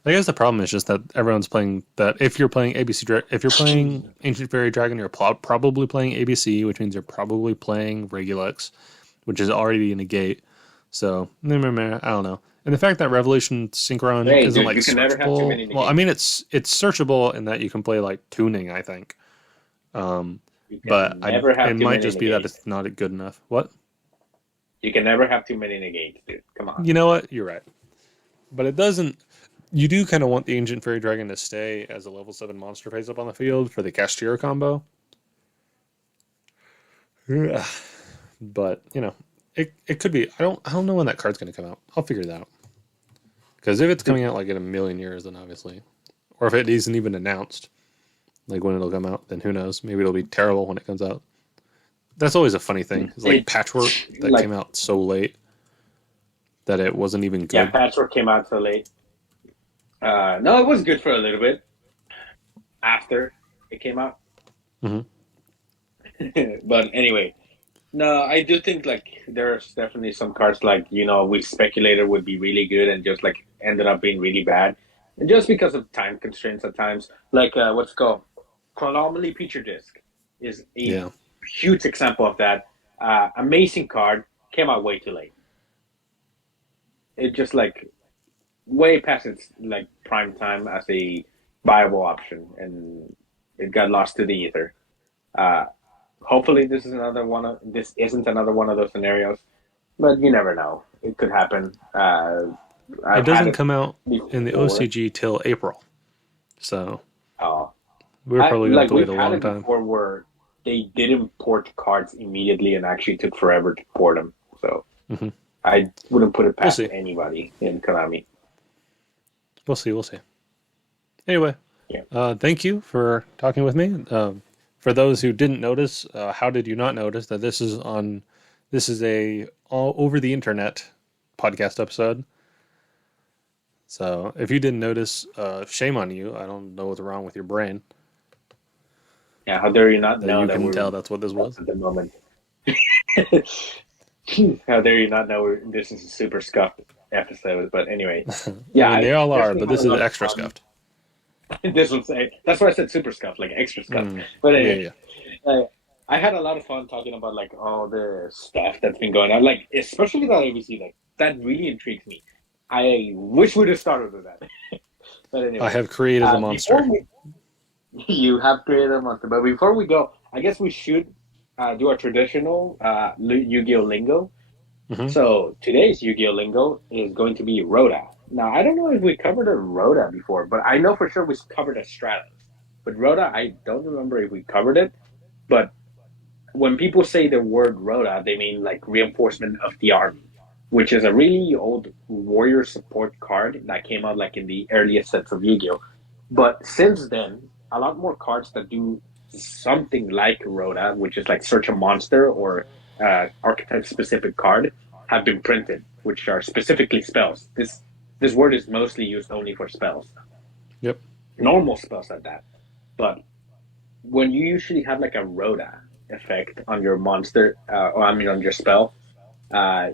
I guess the problem is just that everyone's playing that. If you're playing if you're playing Ancient Fairy Dragon, you're probably playing ABC, which means you're probably playing Regulux, which is already a negate. So I don't know. And the fact that Revolution Synchron isn't like searchable. Well, I mean, it's searchable in that you can play like tuning, I think. But it might just be that it's not good enough. What? You can never have too many negates, dude. Come on. You know what? You're right. But it doesn't. You do kind of want the Ancient Fairy Dragon to stay as a level 7 monster face up on the field for the Cashier combo. Ugh. But, it could be. I don't know when that card's going to come out. I'll figure that out. Because if it's coming out like in a million years, then obviously. Or if it isn't even announced, like when it'll come out, then who knows? Maybe it'll be terrible when it comes out. That's always a funny thing. It's like Patchwork that came out so late that it wasn't even good. Yeah, Patchwork came out so late. No, it was good for a little bit after it came out. Mm-hmm. But anyway, no, I do think like there's definitely some cards like we speculated would be really good and just like ended up being really bad, and just because of time constraints at times. Like what's it called Chronomaly Feature Disc is a huge example of that. Amazing card, came out way too late. It just like way past its like prime time as a viable option, and it got lost to the ether. Hopefully, this isn't another one of those scenarios, but you never know. It could happen. It doesn't come out in the OCG till April, so we're probably going to wait a long time. Before where they didn't port cards immediately and actually took forever to port them. So I wouldn't put it past anybody in Konami. We'll see. Anyway, thank you for talking with me. For those who didn't notice, how did you not notice that this is a all over the internet podcast episode? So if you didn't notice, shame on you. I don't know what's wrong with your brain. Yeah, how dare you not know you can tell that's what this was at the moment? How dare you not know this is a super scuffed episode? But anyway, yeah, I mean, they all are, but this is extra scuffed. This one's that's why I said super scuffed, like extra scuffed. But anyway, I had a lot of fun talking about like all the stuff that's been going on, like especially that ABC. Like that really intrigues me. I wish we'd have started with that. But anyway, I have created a monster. You have created a monster, but before we go, I guess we should do our traditional Yu-Gi-Oh lingo. So today's Yu-Gi-Oh lingo is going to be Rhoda. Now, I don't know if we covered a Rhoda before, but I know for sure we covered a Stratos. But Rhoda, I don't remember if we covered it. But when people say the word Rhoda, they mean like reinforcement of the army, which is a really old warrior support card that came out like in the earliest sets of Yu-Gi-Oh. But since then, a lot more cards that do something like Rhoda, which is like search a monster or archetype-specific card, have been printed, which are specifically spells. This word is mostly used only for spells. Yep. Normal spells at that. But when you usually have like a Rhoda effect on your monster, on your spell,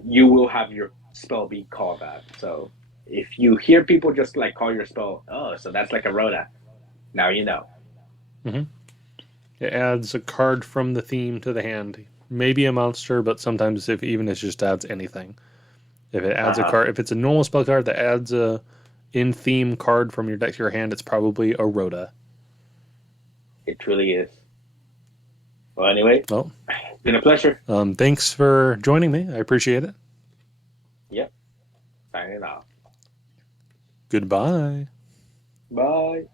you will have your spell be called that. So if you hear people just like call your spell, oh, so that's like a Rhoda, now you know. It adds a card from the theme to the hand. Maybe a monster, but sometimes it just adds anything. If it adds a card, if it's a normal spell card that adds a in-theme card from your deck to your hand, it's probably a Rhoda. It truly is. Well, anyway, it's been a pleasure. Thanks for joining me. I appreciate it. Yep. Signing off. Goodbye. Bye.